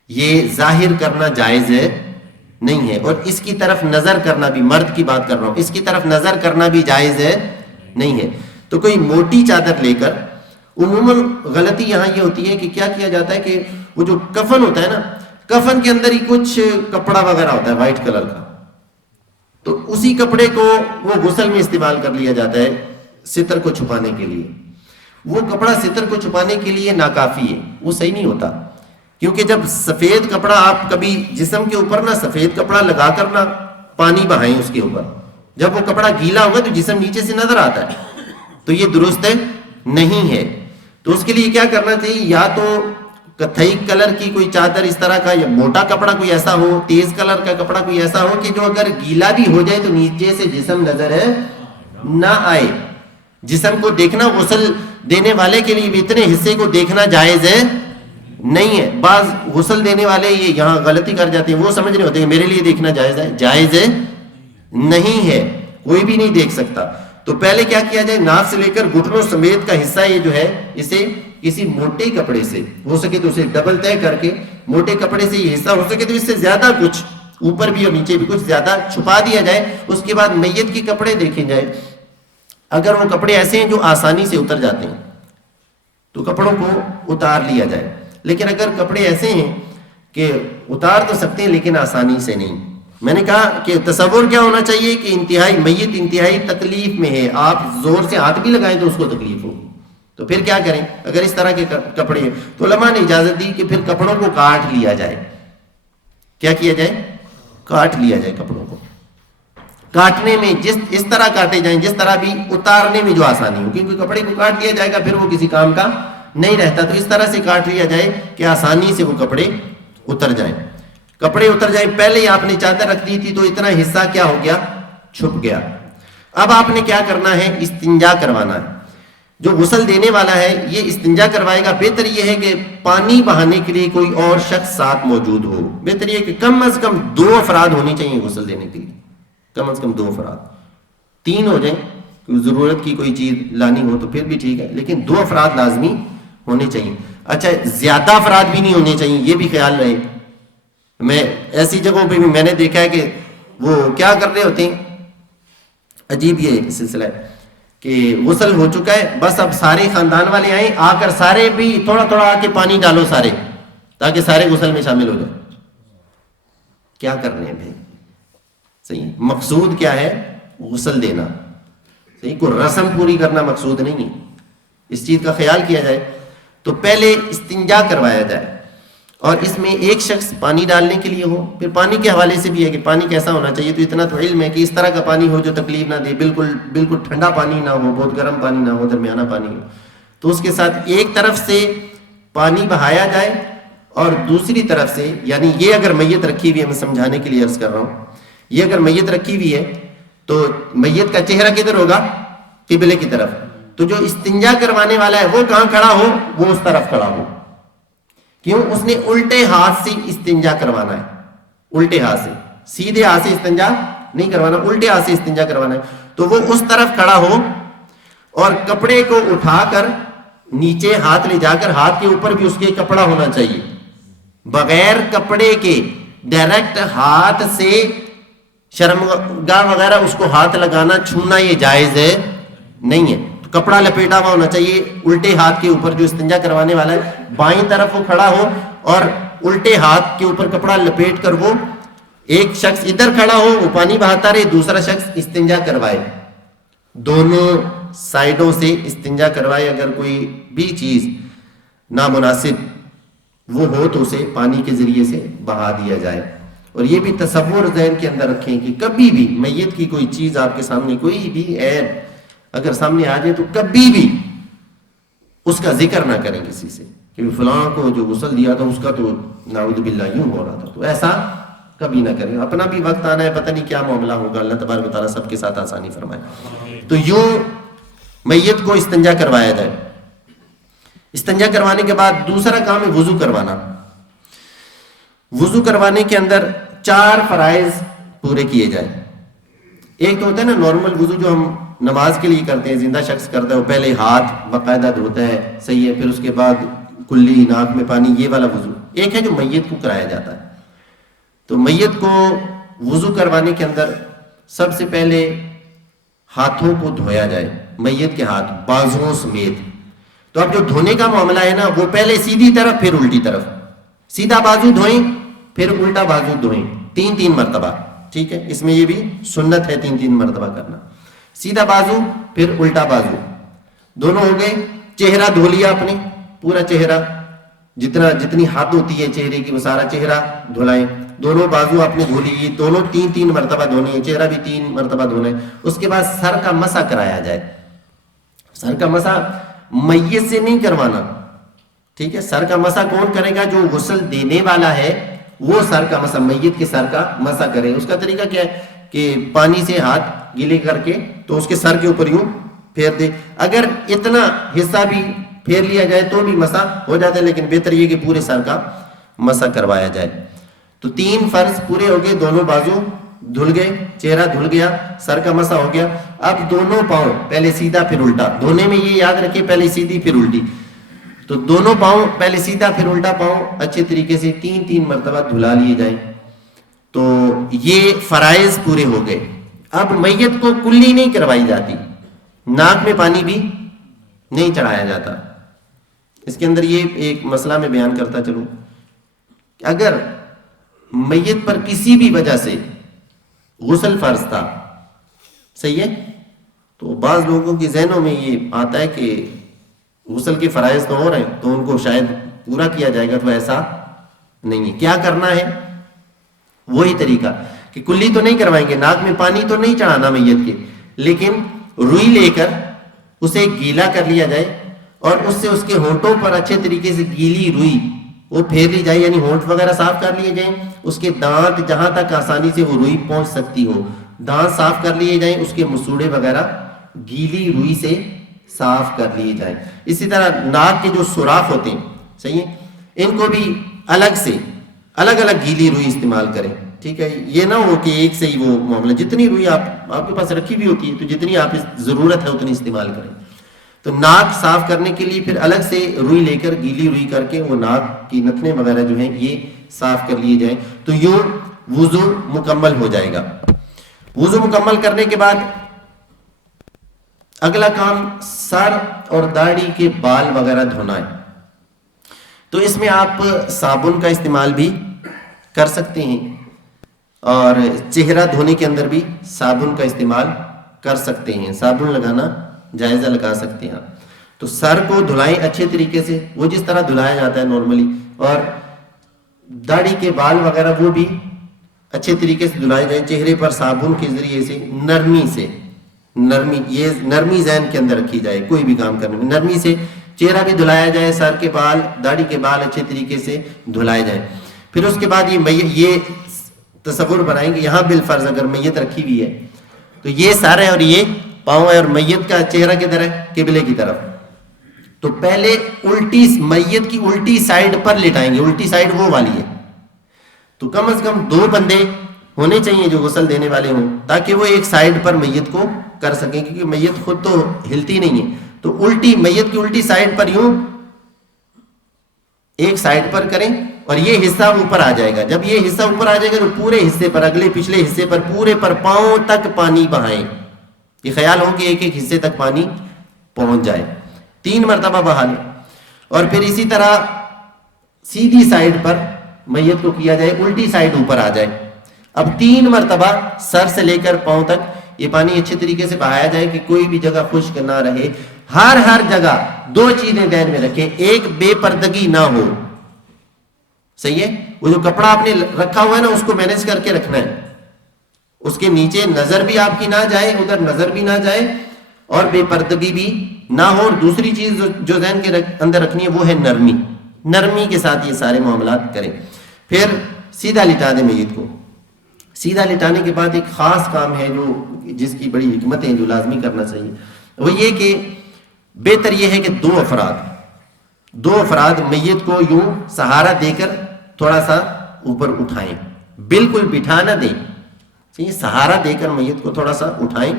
یہ ظاہر کرنا جائز ہے نہیں ہے. اور اس کی طرف نظر کرنا بھی، مرد کی بات کر رہا ہوں، اس کی طرف نظر کرنا بھی جائز ہے نہیں ہے. تو کوئی موٹی چادر لے کر، عموماً غلطی یہاں یہ ہوتی ہے کہ کیا کیا جاتا ہے کہ وہ جو کفن ہوتا ہے نا، کفن کے اندر ہی کچھ کپڑا وغیرہ ہوتا ہے وائٹ کلر کا، تو اسی کپڑے کو وہ غسل میں استعمال کر لیا جاتا ہے ستر کو چھپانے کے لیے. وہ کپڑا ستر کو چھپانے کے لیے ناکافی ہے, وہ صحیح نہیں ہوتا. کیونکہ جب سفید کپڑا آپ کبھی جسم کے اوپر نا سفید کپڑا لگا کر نا پانی بہائیں اس کے اوپر, جب وہ کپڑا گیلا ہوگا تو جسم نیچے سے نظر آتا ہے, تو یہ درست نہیں ہے. تو اس کے لیے کیا کرنا چاہیے, یا تو کتھئی کلر کی کوئی چادر اس طرح کا, یا موٹا کپڑا کوئی ایسا ہو, تیز کلر کا کپڑا کوئی ایسا ہو کہ جو اگر گیلا بھی ہو جائے تو نیچے سے جسم نظر نہ آئے. جسم کو دیکھنا غسل دینے والے کے لیے بھی اتنے حصے کو دیکھنا جائز نہیں ہے. بعض غسل دینے والے یہ یہاں غلطی کر جاتے ہیں, وہ سمجھ رہے ہوتے ہیں میرے لیے دیکھنا جائز نہیں ہے, کوئی بھی نہیں دیکھ سکتا. تو پہلے کیا کیا جائے, ناف سے لے کر گھٹنوں سمیت کا حصہ یہ جو ہے اسے کسی موٹے کپڑے سے ہو سکے تو اسے ڈبل طے کر کے موٹے کپڑے سے یہ حصہ ہو سکے تو اس سے زیادہ کچھ اوپر بھی اور نیچے بھی کچھ زیادہ چھپا دیا جائے. اس کے بعد میت کے کپڑے دیکھے جائے, اگر وہ کپڑے ایسے ہیں جو آسانی سے اتر جاتے ہیں تو کپڑوں کو اتار لیا جائے. لیکن اگر کپڑے ایسے ہیں کہ اتار تو سکتے ہیں لیکن آسانی سے نہیں, میں نے کہا کہ تصور کیا ہونا چاہیے کہ میت انتہائی تکلیف میں ہے, آپ زور سے ہاتھ بھی لگائیں تو اس کو تکلیف ہوگی, تو پھر کیا کریں. اگر اس طرح کے کپڑے ہیں تو علماء نے اجازت دی کہ پھر کپڑوں کو کاٹ لیا جائے. کیا کیا جائے, کاٹ لیا جائے. کپڑوں کو کاٹنے میں اس طرح کاٹے جائیں جس طرح بھی اتارنے میں جو آسانی ہو, کیونکہ کپڑے کو کاٹ دیا جائے گا پھر وہ کسی کام کا نہیں رہتا. تو اس طرح سے کاٹ لیا جائے کہ آسانی سے وہ کپڑے اتر جائیں. کپڑے اتر جائیں, پہلے ہی آپ نے چادر رکھ دی تھی تو اتنا حصہ کیا ہو گیا, چھپ گیا. اب آپ نے کیا کرنا ہے, استنجا کروانا ہے. جو غسل دینے والا ہے یہ استنجا کروائے گا. بہتر یہ ہے کہ پانی بہانے کے لیے کوئی اور شخص ساتھ موجود ہو. بہتر یہ کہ کم از کم 2 افراد ہونے چاہیے غسل دینے کے لیے, کم از کم 2 افراد. 3 ہو جائیں, ضرورت کی کوئی چیز لانی ہو تو پھر بھی ٹھیک ہے, لیکن 2 افراد لازمی ہونے چاہیے. اچھا, زیادہ افراد بھی نہیں ہونے چاہیے, یہ بھی خیال رہے. میں ایسی جگہوں پہ بھی میں نے دیکھا ہے کہ وہ کیا کر رہے ہوتے ہیں, عجیب یہ سلسلہ ہے کہ غسل ہو چکا ہے, بس اب سارے خاندان والے آئیں, آ کر سارے بھی تھوڑا تھوڑا آ کے پانی ڈالو سارے, تاکہ سارے غسل میں شامل ہو جائیں. کیا کر رہے ہیں بھائی, صحیح مقصود کیا ہے, غسل دینا. صحیح, کوئی رسم پوری کرنا مقصود نہیں ہے. اس چیز کا خیال کیا جائے. تو پہلے استنجا کروایا جائے, اور اس میں ایک شخص پانی ڈالنے کے لیے ہو. پھر پانی کے حوالے سے بھی ہے کہ پانی کیسا ہونا چاہیے, تو اتنا تو علم ہے کہ اس طرح کا پانی ہو جو تکلیف نہ دے, بالکل ٹھنڈا پانی نہ ہو, بہت گرم پانی نہ ہو, درمیانہ پانی ہو. تو اس کے ساتھ ایک طرف سے پانی بہایا جائے اور دوسری طرف سے, یعنی یہ اگر میت رکھی ہوئی ہے, میں سمجھانے کے لیے عرض کر رہا ہوں, یہ اگر میت رکھی ہوئی ہے تو میت کا چہرہ کدھر ہوگا, قبلے کی طرف. تو جو استنجا کروانے والا ہے وہ کہاں کھڑا ہو, وہ اس طرف کھڑا ہو. کیوں, اس نے الٹے ہاتھ سے استنجا کروانا ہے. الٹے ہاتھ سے, سیدھے ہاتھ سے استنجا نہیں کروانا, الٹے ہاتھ سے استنجا کروانا ہے. تو وہ اس طرف کھڑا ہو اور کپڑے کو اٹھا کر نیچے ہاتھ لے جا کر, ہاتھ کے اوپر بھی اس کے کپڑا ہونا چاہیے. بغیر کپڑے کے ڈائریکٹ ہاتھ سے شرمگاہ وغیرہ اس کو ہاتھ لگانا, چھونا یہ جائز نہیں ہے. کپڑا لپیٹا ہوا ہونا چاہیے الٹے ہاتھ کے اوپر. جو استنجا کروانے والا ہے بائیں طرف وہ کھڑا ہو اور الٹے ہاتھ کے اوپر کپڑا لپیٹ کر وہ ایک شخص ادھر کھڑا ہو, وہ پانی بہاتا رہے, دوسرا شخص استنجا کروائے. دونوں سائڈوں سے استنجا کروائے. اگر کوئی بھی چیز نامناسب وہ ہو تو اسے پانی کے ذریعے سے بہا دیا جائے. اور یہ بھی تصور ذہن کے اندر رکھیں کہ کبھی بھی میت کی کوئی چیز آپ کے سامنے, کوئی بھی عیب اگر سامنے آ جائے تو کبھی بھی اس کا ذکر نہ کریں کسی سے کہ فلاں کو جو غسل دیا تھا اس کا تو نعوذ باللہ یوں ہو رہا تھا. تو ایسا کبھی نہ کریں. اپنا بھی وقت آنا ہے, پتہ نہیں کیا معاملہ ہوگا, اللہ تبارک و تعالیٰ سب کے ساتھ آسانی فرمائے. تو یوں میت کو استنجا کروایا جائے. استنجا کروانے کے بعد دوسرا کام ہے وضو کروانا. وضو کروانے کے اندر 4 فرائض پورے کیے جائیں. ایک تو ہوتا ہے نا نارمل وضو جو ہم نماز کے لیے کرتے ہیں, زندہ شخص کرتا ہے, وہ پہلے ہاتھ باقاعدہ دھوتا ہے, صحیح ہے, پھر اس کے بعد کلی ناک میں پانی, یہ والا وضو. ایک ہے جو میت کو کرایا جاتا ہے. تو میت کو وضو کروانے کے اندر سب سے پہلے ہاتھوں کو دھویا جائے, میت کے ہاتھ بازوؤں سمیت. تو اب جو دھونے کا معاملہ ہے نا, وہ پہلے سیدھی طرف پھر الٹی طرف, سیدھا بازو دھوئیں پھر الٹا بازو دھوئیں, 3 مرتبہ. ٹھیک ہے، اس میں یہ بھی سنت ہے 3 مرتبہ کرنا. سیدھا بازو پھر الٹا بازو، دونوں ہو گئے. چہرہ دھو لیا اپنے، پورا چہرہ جتنی حد ہوتی ہے چہرے کی وہ سارا چہرہ دھلائیں. دونوں بازو آپ نے دھو لی، دونوں 3 مرتبہ دھونے ہیں، چہرہ بھی 3 مرتبہ دھونا ہے. اس کے بعد سر کا مسح کرایا جائے. سر کا مسح میت سے نہیں کروانا، ٹھیک ہے. سر کا مسح کون کرے گا؟ جو غسل دینے والا ہے وہ سر کا مسح، میت کے سر کا مسح کرے. اس کا طریقہ کیا ہے کہ پانی سے ہاتھ گیلے کر کے تو اس کے سر کے اوپر یوں پھیر دے. اگر اتنا حصہ بھی پھیر لیا جائے تو بھی مسح ہو جاتا ہے، لیکن بہتر یہ کہ پورے سر کا مسح کروایا جائے. تو 3 فرض پورے ہو گئے. دونوں بازو دھل گئے، چہرہ دھل گیا، سر کا مسح ہو گیا. اب دونوں پاؤں پہلے سیدھا پھر الٹا. دھونے میں یہ یاد رکھیں پہلے سیدھی پھر الٹی. تو دونوں پاؤں پہلے سیدھا پھر الٹا پاؤں اچھے طریقے سے 3 مرتبہ دھلا لیے جائیں. تو یہ فرائض پورے ہو گئے. اب میت کو کلی نہیں کروائی جاتی، ناک میں پانی بھی نہیں چڑھایا جاتا. اس کے اندر یہ ایک مسئلہ میں بیان کرتا چلوں کہ اگر میت پر کسی بھی وجہ سے غسل فرض تھا، صحیح ہے، تو بعض لوگوں کے ذہنوں میں یہ آتا ہے کہ غسل کے فرائض تو ہو رہے ہیں تو ان کو شاید پورا کیا جائے گا. تو ایسا نہیں ہے. کیا کرنا ہے؟ وہی طریقہ کہ کلی تو نہیں کروائیں گے، ناک میں پانی تو نہیں چڑھانا میت کے، لیکن روئی لے کر اسے گیلا کر لیا جائے اور اس سے اس کے ہونٹوں پر اچھے طریقے سے گیلی روئی وہ پھیر لی جائے، یعنی ہونٹ وغیرہ صاف کر لیے جائیں. اس کے دانت جہاں تک آسانی سے وہ روئی پہنچ سکتی ہو دانت صاف کر لیے جائیں. اس کے مسوڑے وغیرہ گیلی روئی سے صاف کر لیے جائیں. اسی طرح ناک کے جو سوراخ ہوتے ہیں، صحیح ہے، ان کو بھی الگ سے الگ الگ گیلی روئی استعمال کریں. ٹھیک ہے، یہ نہ ہو کہ ایک سے ہی وہ معاملہ، جتنی روئی آپ کے پاس رکھی بھی ہوتی ہے تو جتنی آپ ضرورت ہے اتنی استعمال کریں. تو ناک صاف کرنے کے لیے پھر الگ سے روئی لے کر گیلی روئی کر کے وہ ناک کی نتنے وغیرہ جو ہیں یہ صاف کر لیے جائیں. تو یوں وضو مکمل ہو جائے گا. وضو مکمل کرنے کے بعد اگلا کام سر اور داڑھی کے بال وغیرہ دھونا ہے. تو اس میں آپ صابن کا استعمال بھی کر سکتے ہیں اور چہرہ دھونے کے اندر بھی صابن کا استعمال کر سکتے ہیں. صابن لگانا جائزہ لگا سکتے ہیں. تو سر کو دھلائیں اچھے طریقے سے، وہ جس طرح دھلایا جاتا ہے نارملی، اور داڑھی کے بال وغیرہ وہ بھی اچھے طریقے سے دھلائے جائیں. چہرے پر صابن کے ذریعے سے نرمی ذہن کے اندر رکھی جائے. کوئی بھی کام کرنے میں نرمی سے چہرہ بھی دھلایا جائے، سر کے بال داڑھی کے بال اچھے طریقے سے دھلائے جائیں. پھر اس کے بعد یہ تصور بنائیں کہ یہاں بالفرض اگر میت رکھی ہوئی ہے تو یہ سر ہے اور یہ پاؤں ہے اور میت کا چہرہ کدھر ہے؟ قبلے کی طرف. تو پہلے میت کی الٹی سائڈ پر لٹائیں گے. الٹی سائڈ وہ والی ہے. تو کم از کم 2 بندے ہونے چاہیے جو غسل دینے والے ہوں تاکہ وہ ایک سائڈ پر میت کو کر سکیں، کیونکہ میت خود تو ہلتی نہیں ہے. تو میت کی الٹی سائڈ پر یوں ایک سائڈ پر کریں اور یہ حصہ اوپر آ جائے گا. جب یہ حصہ اوپر آ جائے گا تو پورے حصے پر، اگلے پچھلے حصے پر، پورے پر پاؤں تک پانی بہائیں. یہ خیال ہو کہ ایک ایک حصے تک پانی پہنچ جائے. 3 مرتبہ بہا لیں اور پھر اسی طرح سیدھی سائڈ پر میت کو کیا جائے، الٹی سائڈ اوپر آ جائے. اب 3 مرتبہ سر سے لے کر پاؤں تک یہ پانی اچھے طریقے سے بہایا جائے کہ کوئی بھی جگہ خشک نہ رہے. ہر جگہ 2 چیزیں ذہن میں رکھیں. ایک، بے پردگی نہ ہو. صحیح ہے، وہ جو کپڑا آپ نے رکھا ہوا ہے نا اس کو مینج کر کے رکھنا ہے. اس کے نیچے نظر بھی آپ کی نہ جائے، ادھر نظر بھی نہ جائے اور بے پردگی بھی نہ ہو. اور دوسری چیز جو ذہن کے اندر رکھنی ہے وہ ہے نرمی کے ساتھ یہ سارے معاملات کریں. پھر سیدھا لٹا دیں میت کو. سیدھا لٹانے کے بعد ایک خاص کام ہے جو جس کی بڑی حکمت ہے جو لازمی کرنا چاہیے، وہ یہ کہ بہتر یہ ہے کہ 2 افراد میت کو یوں سہارا دے کر تھوڑا سا اوپر اٹھائیں. بالکل بٹھا نہ دیں، سہارا دے کر میت کو تھوڑا سا اٹھائیں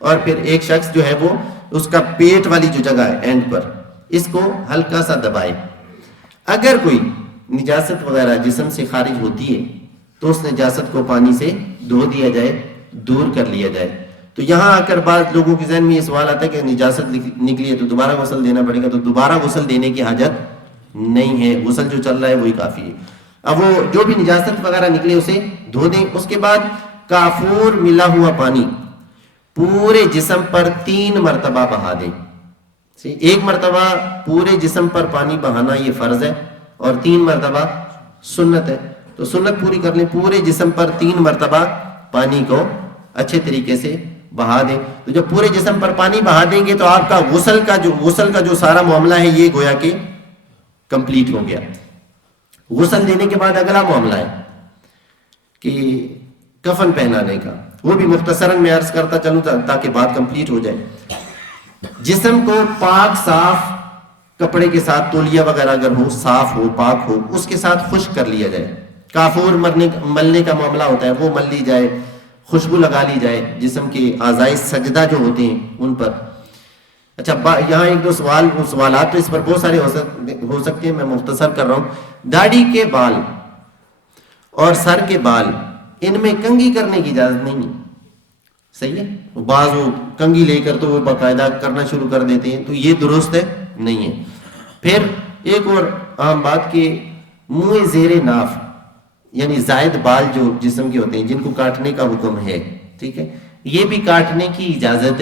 اور پھر ایک شخص جو ہے وہ اس کا پیٹ والی جو جگہ ہے اینڈ پر اس کو ہلکا سا دبائے. اگر کوئی نجاست وغیرہ جسم سے خارج ہوتی ہے تو اس نجاست کو پانی سے دھو دیا جائے، دور کر لیا جائے. تو یہاں آ کر بعض لوگوں کے ذہن میں یہ سوال آتا ہے کہ نجاست نکلی ہے تو دوبارہ غسل دینا پڑے گا. تو دوبارہ غسل دینے کی حاجت نہیں ہے، غسل جو چل رہا ہے وہی کافی ہے. اب وہ جو بھی نجاست وغیرہ نکلے اسے دھو دیں. اس کے بعد کافور ملا ہوا پانی پورے جسم پر 3 مرتبہ بہا دیں. ایک مرتبہ پورے جسم پر پانی بہانا یہ فرض ہے اور 3 مرتبہ سنت ہے. تو سنت پوری کر لیں, پورے جسم پر 3 مرتبہ پانی کو اچھے طریقے سے بہا دیں. تو جب پورے جسم پر پانی بہا دیں گے تو آپ کا غسل کا جو سارا معاملہ ہے یہ گویا کہ کمپلیٹ ہو گیا. غسل دینے کے بعد اگلا معاملہ ہے کہ کفن پہنانے کا, وہ بھی مختصراً میں عرض کرتا چلوں تاکہ بات کمپلیٹ ہو جائے. جسم کو پاک صاف کپڑے کے ساتھ, تولیہ وغیرہ اگر ہو, صاف ہو, پاک ہو, اس کے ساتھ خشک کر لیا جائے. کافور ملنے کا معاملہ ہوتا ہے, وہ مل لی جائے, خوشبو لگا لی جائے جسم کے اعضائے سجدہ جو ہوتے ہیں ان پر. اچھا یہاں ایک دو سوالات تو اس پر بہت سارے ہو سکتے ہیں, میں مختصر کر رہا ہوں. داڑھی کے بال اور سر کے بال ان میں کنگھی کرنے کی اجازت نہیں ہے, صحیح ہے. بعض وہ کنگھی لے کر تو وہ باقاعدہ کرنا شروع کر دیتے ہیں, تو یہ درست ہے نہیں ہے. پھر ایک اور عام بات کہ منہ زیر ناف یعنی زائد بال جو جسم کے ہوتے ہیں جن کو کاٹنے کا حکم ہے, ٹھیک ہے, یہ بھی کاٹنے کی اجازت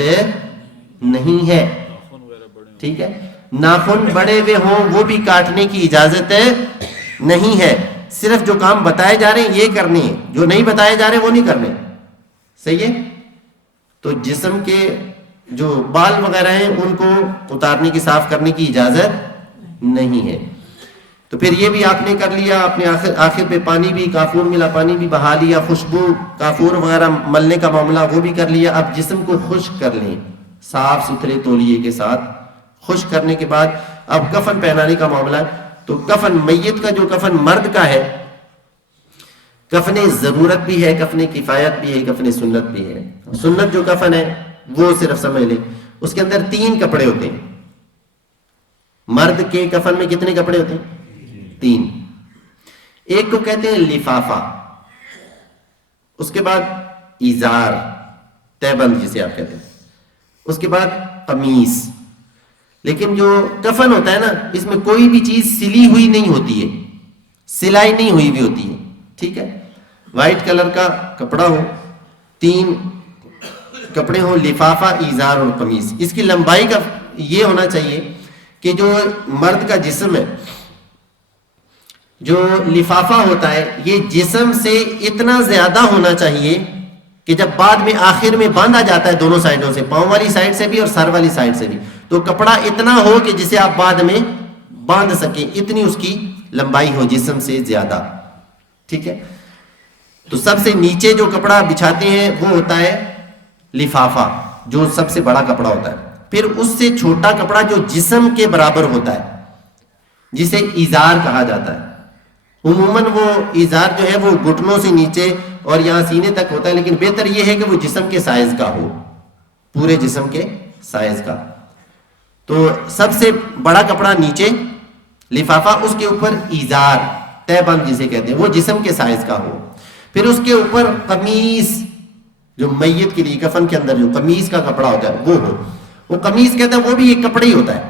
نہیں ہے, ٹھیک ہے. ناخن بڑے ہوئے ہوں وہ بھی کاٹنے کی اجازت نہیں ہے. صرف جو کام بتائے جا رہے ہیں یہ کرنے ہیں, جو نہیں بتائے جا رہے وہ نہیں کرنے, صحیح ہے. تو جسم کے جو بال وغیرہ ہیں ان کو اتارنے کی, صاف کرنے کی اجازت نہیں ہے. تو پھر یہ بھی آپ نے کر لیا, اپنے آخر پہ پانی بھی, کافور ملا پانی بھی بہا لیا, خوشبو کافور وغیرہ ملنے کا معاملہ وہ بھی کر لیا. اب جسم کو خشک کر لیں صاف ستھرے تولیے کے ساتھ. خشک کرنے کے بعد اب کفن پہنانے کا معاملہ ہے. تو کفن میت کا جو کفن مرد کا ہے, کفن ضرورت بھی ہے, کفن کفایت بھی ہے, کفن سنت بھی ہے. سنت جو کفن ہے وہ صرف سمجھ لیں اس کے اندر 3 کپڑے ہوتے ہیں. مرد کے کفن میں کتنے کپڑے ہوتے ہیں؟ 3. ایک کو کہتے ہیں لفافہ, اس کے بعد ازار تہبند جسے آپ کہتے ہیں, اس کے بعد قمیص. لیکن جو کفن ہوتا ہے نا اس میں کوئی بھی چیز سلی ہوئی نہیں ہوتی ہے, سلائی نہیں ہوئی بھی ہوتی ہے, ٹھیک ہے. وائٹ کلر کا کپڑا ہو, 3 کپڑے ہوں, لفافہ, ازار اور قمیص. اس کی لمبائی کا یہ ہونا چاہیے کہ جو مرد کا جسم ہے, جو لفافہ ہوتا ہے یہ جسم سے اتنا زیادہ ہونا چاہیے کہ جب بعد میں آخر میں باندھا جاتا ہے دونوں سائڈوں سے, پاؤں والی سائڈ سے بھی اور سر والی سائڈ سے بھی, تو کپڑا اتنا ہو کہ جسے آپ بعد میں باندھ سکیں, اتنی اس کی لمبائی ہو جسم سے زیادہ, ٹھیک ہے. تو سب سے نیچے جو کپڑا بچھاتے ہیں وہ ہوتا ہے لفافہ, جو سب سے بڑا کپڑا ہوتا ہے. پھر اس سے چھوٹا کپڑا جو جسم کے برابر ہوتا ہے جسے ازار کہا جاتا ہے. عموماً وہ ازار جو ہے وہ گھٹنوں سے نیچے اور یہاں سینے تک ہوتا ہے, لیکن بہتر یہ ہے کہ وہ جسم کے سائز کا ہو, پورے جسم کے سائز کا. تو سب سے بڑا کپڑا نیچے لفافہ, اس کے اوپر ازار تہبند جسے کہتے ہیں وہ جسم کے سائز کا ہو. پھر اس کے اوپر قمیص, جو میت کے لیے کفن کے اندر جو قمیص کا کپڑا ہوتا ہے وہ ہو. وہ قمیص کہتا ہے وہ بھی ایک کپڑا ہی ہوتا ہے,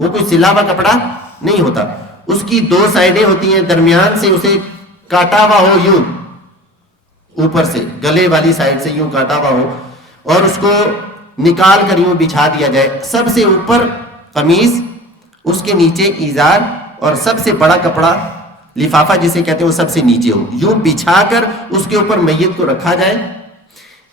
وہ کوئی سلا ہوا کپڑا نہیں ہوتا. اس کی 2 سائڈیں ہوتی ہیں, درمیان سے اسے کاٹا ہوا ہو, یوں اوپر سے گلے والی سائڈ سے یوں کاٹا ہوا ہو, اور اس کو نکال کر یوں بچھا دیا جائے. سب سے اوپر قمیص, اس کے نیچے ازار, اور سب سے بڑا کپڑا لفافہ جسے کہتے ہیں وہ سب سے نیچے ہو. یوں بچھا کر اس کے اوپر میت کو رکھا جائے.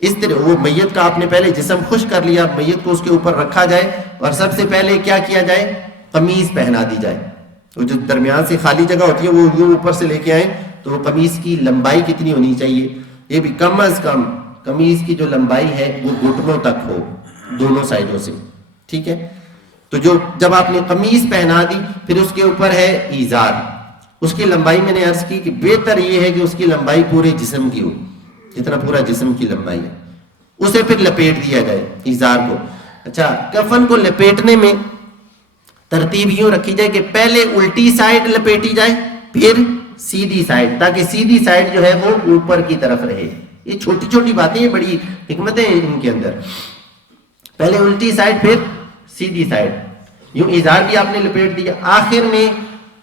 اس طرح وہ میت کا آپ نے پہلے جسم خشک کر لیا, میت کو اس کے اوپر رکھا جائے, اور سب سے پہلے کیا کیا جائے, قمیص پہنا دی جائے. وہ جو درمیان سے خالی جگہ ہوتی ہے وہ یوں اوپر سے لے کے آئیں. تو وہ قمیص کی لمبائی کتنی ہونی چاہیے, یہ بھی کم از کم قمیص کی جو لمبائی ہے وہ گھٹنوں تک ہو دونوں سائڈوں سے, ٹھیک ہے. تو جب آپ نے قمیص پہنا دی, پھر اس کے اوپر ہے ازار. اس کی لمبائی میں نے عرض کی کہ بہتر یہ ہے کہ اس کی لمبائی پورے جسم کی ہو, جتنا پورا جسم کی لمبائی ہے. اسے پھر لپیٹ دیا جائے ازار کو. اچھا, کفن کو لپیٹنے میں ترتیب یوں رکھی جائے کہ پہلے الٹی سائڈ لپیٹی جائے, پھر سیدھی سائڈ, تاکہ سیدھی سائڈ جو ہے وہ اوپر کی طرف رہے. یہ چھوٹی چھوٹی باتیں, یہ بڑی حکمتیں ہیں ان کے اندر. پہلے الٹی سائڈ پھر سیدھی سائڈ, یوں ازار بھی آپ نے لپیٹ دیا. آخر میں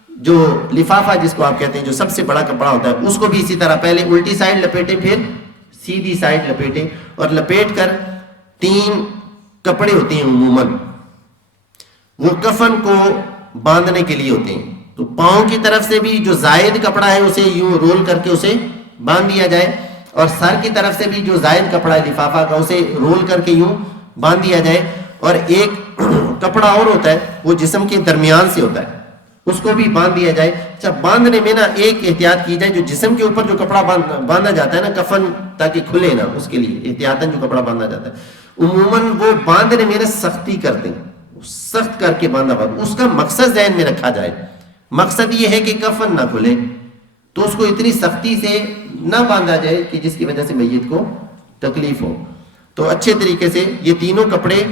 جو لفافہ جس کو آپ کہتے ہیں جو سب سے بڑا کپڑا ہوتا ہے اس کو بھی اسی طرح پہلے الٹی سائڈ لپیٹے پھر سیدھی سائڈ لپیٹے، اور لپیٹ کر 3 کپڑے ہوتے ہیں عموماً، وہ کفن کو باندھنے کے لیے ہوتے ہیں. تو پاؤں کی طرف سے بھی جو زائد کپڑا ہے اسے یوں رول کر کے اسے باندھ دیا جائے، اور سر کی طرف سے بھی جو زائد کپڑا ہے لفافہ کا اسے رول کر کے یوں باندھ دیا جائے. اور ایک کپڑا اور ہوتا ہے وہ جسم کے درمیان سے ہوتا ہے، اس کو بھی باندھ دیا جائے. اچھا، باندھنے میں نا ایک احتیاط کی جائے، جو جسم کے اوپر جو کپڑا باندھا جاتا ہے نا کفن تاکہ کھلے نا، اس کے لیے احتیاطاً جو کپڑا باندھا جاتا ہے عموماً وہ باندھنے میں نا سختی کرتے ہیں، سخت کر کے باندھا. اس کا مقصد ذہن میں رکھا جائے، مقصد یہ ہے کہ کفن نہ کھلے، تو اس کو اتنی سختی سے نہ باندھا جائے کہ جس کی وجہ سے میت کو تکلیف ہو. تو اچھے طریقے سے یہ تینوں کپڑے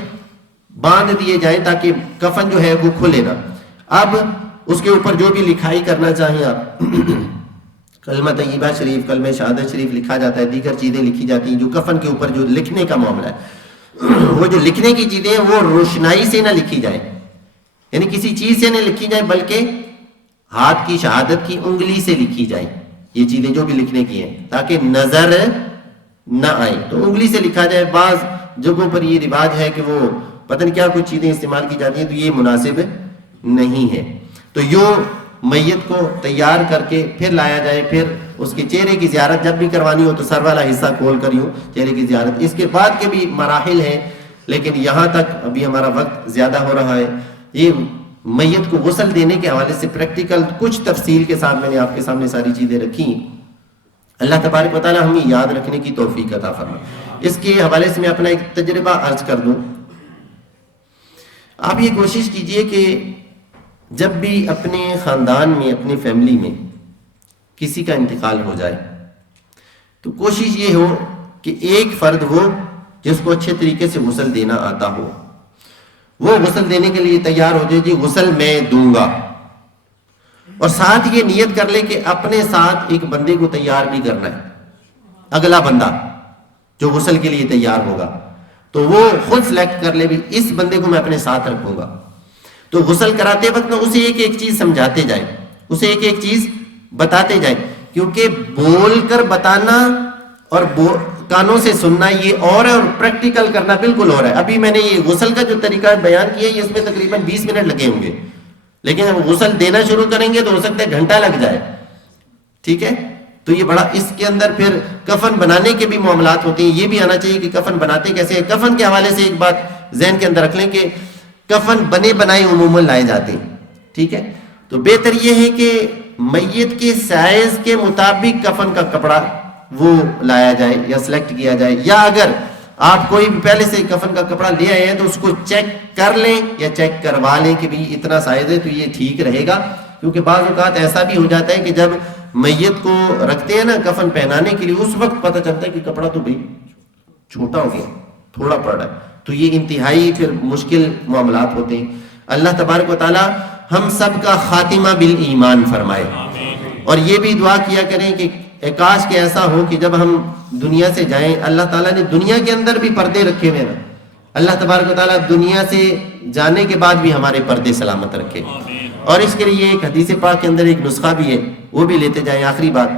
باندھ دیے جائیں تاکہ کفن جو ہے وہ کھلے نا. اب اس کے اوپر جو بھی لکھائی کرنا چاہیں آپ، کلمہ طیبہ شریف، کلمہ شہادت شریف لکھا جاتا ہے، دیگر چیزیں لکھی جاتی ہیں. جو کفن کے اوپر جو لکھنے کا معاملہ ہے، وہ جو لکھنے کی چیزیں ہیں وہ روشنائی سے نہ لکھی جائیں، یعنی کسی چیز سے نہ لکھی جائیں بلکہ ہاتھ کی شہادت کی انگلی سے لکھی جائیں. یہ چیزیں جو بھی لکھنے کی ہیں تاکہ نظر نہ آئے تو انگلی سے لکھا جائے. بعض جگہوں پر یہ رواج ہے کہ وہ پتہ نہیں کیا کچھ چیزیں استعمال کی جاتی ہیں، تو یہ مناسب نہیں ہے. تو یوں میت کو تیار کر کے پھر لایا جائے، پھر اس کے چہرے کی زیارت جب بھی کروانی ہو تو سر والا حصہ کھول کر یوں چہرے کی زیارت. اس کے بعد کے بھی مراحل ہیں، لیکن یہاں تک ابھی ہمارا وقت زیادہ ہو رہا ہے. یہ میت کو غسل دینے کے حوالے سے پریکٹیکل کچھ تفصیل کے ساتھ میں نے آپ کے سامنے ساری چیزیں رکھی. اللہ تبارک و تعالی ہمیں یاد رکھنے کی توفیق عطا فرمائے. اس کے حوالے سے میں اپنا ایک تجربہ عرض کر دوں. آپ یہ کوشش کیجئے کہ جب بھی اپنے خاندان میں، اپنی فیملی میں کسی کا انتقال ہو جائے تو کوشش یہ ہو کہ ایک فرد ہو جس کو اچھے طریقے سے غسل دینا آتا ہو. وہ غسل دینے کے لیے تیار ہو جائے، جی غسل میں دوں گا، اور ساتھ یہ نیت کر لے کہ اپنے ساتھ ایک بندے کو تیار بھی کرنا ہے. اگلا بندہ جو غسل کے لیے تیار ہوگا تو وہ خود سلیکٹ کر لے بھی اس بندے کو میں اپنے ساتھ رکھوں گا. تو غسل کراتے وقت میں اسے ایک ایک چیز سمجھاتے جائیں، اسے ایک ایک چیز بتاتے جائیں، کیونکہ بول کر بتانا اور کانوں سے سننا یہ اور ہے، اور پریکٹیکل کرنا بالکل اور ہے. ابھی میں نے یہ غسل کا جو طریقہ بیان کیا ہے اس میں تقریباً 20 منٹ لگے ہوں گے، لیکن جب غسل دینا شروع کریں گے تو ہو سکتا ہے گھنٹہ لگ جائے. ٹھیک ہے، تو یہ بڑا، اس کے اندر پھر کفن بنانے کے بھی معاملات ہوتے ہیں. یہ بھی آنا چاہیے کہ کفن بناتے کیسے ہیں. کفن کے حوالے سے ایک بات ذہن کے اندر رکھ لیں کہ کفن بنے بنائے عموماً لائے جاتے ہیں. ٹھیک ہے، تو بہتر یہ ہے کہ میت کے سائز کے مطابق کفن کا کپڑا وہ لایا جائے یا سلیکٹ کیا جائے، یا اگر آپ کوئی بھی پہلے سے کفن کا کپڑا لے آئے ہیں تو اس کو چیک کر لیں یا چیک کروا لیں کہ بھی اتنا سائز ہے تو یہ ٹھیک رہے گا. کیونکہ بعض اوقات ایسا بھی ہو جاتا ہے کہ جب میت کو رکھتے ہیں نا کفن پہنانے کے لیے، اس وقت پتہ چلتا ہے کہ کپڑا تو بھائی چھوٹا ہو گیا، تھوڑا پڑ رہا ہے. تو یہ انتہائی پھر مشکل معاملات ہوتے ہیں. اللہ تبارک و تعالی ہم سب کا خاتمہ بالایمان فرمائے. اور یہ بھی دعا کیا کریں کہ کاش کہ ایسا ہو کہ جب ہم دنیا سے جائیں، اللہ تعالیٰ نے دنیا کے اندر بھی پردے رکھے ہوئے نا، اللہ تبارک و تعالیٰ دنیا سے جانے کے بعد بھی ہمارے پردے سلامت رکھے. اور اس کے لیے ایک حدیث پاک کے اندر ایک نسخہ بھی ہے، وہ بھی لیتے جائیں. آخری بات،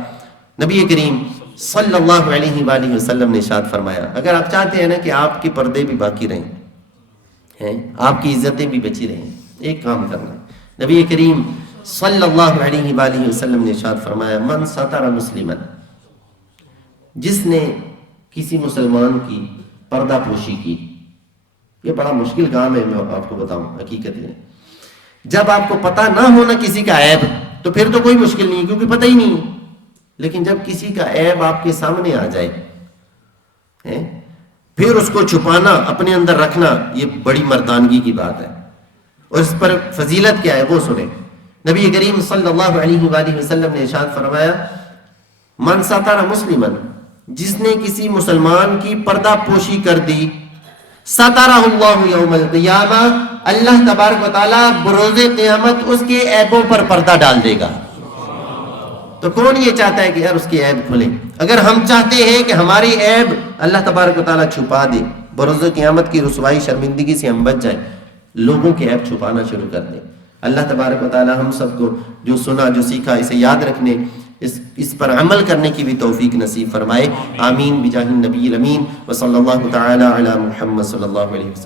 نبی کریم صلی اللہ علیہ وآلہ وسلم نے ارشاد فرمایا، اگر آپ چاہتے ہیں نا کہ آپ کے پردے بھی باقی رہیں، آپ کی عزتیں بھی بچی رہیں، ایک کام کرنا ہے. نبی کریم صلی اللہ علیہ وآلہ وسلم نے ارشاد فرمایا، من ستر مسلما، جس نے کسی مسلمان کی پردہ پوشی کی. یہ بڑا مشکل کام ہے، میں آپ کو بتاؤں حقیقت ہے. جب آپ کو پتہ نہ ہونا کسی کا عیب تو پھر تو کوئی مشکل نہیں، کیونکہ پتہ ہی نہیں. لیکن جب کسی کا عیب آپ کے سامنے آ جائے پھر اس کو چھپانا، اپنے اندر رکھنا، یہ بڑی مردانگی کی بات ہے. اور اس پر فضیلت کیا ہے وہ سنیں. نبی کریم صلی اللہ علیہ وآلہ وسلم نے ارشاد فرمایا، من ستر مسلما، جس نے کسی مسلمان کی پردہ پوشی کر دی، سترہ اللہ یوم القیامہ، اللہ تبارک و تعالیٰ بروز قیامت اس کے عیبوں پر پردہ ڈال دے گا. تو کون یہ چاہتا ہے کہ یار اس کے عیب کھلیں؟ اگر ہم چاہتے ہیں کہ ہماری عیب اللہ تبارک و تعالیٰ چھپا دے، بروز قیامت کی رسوائی شرمندگی سے ہم بچ جائیں، لوگوں کے عیب چھپانا شروع کر دیں. اللہ تبارک و تعالیٰ ہم سب کو جو سنا جو سیکھا اسے یاد رکھنے اس پر عمل کرنے کی بھی توفیق نصیب فرمائے. آمین بجاہ النبی الامین وصلی اللہ تعالی علی محمد صلی اللہ علیہ وسلم.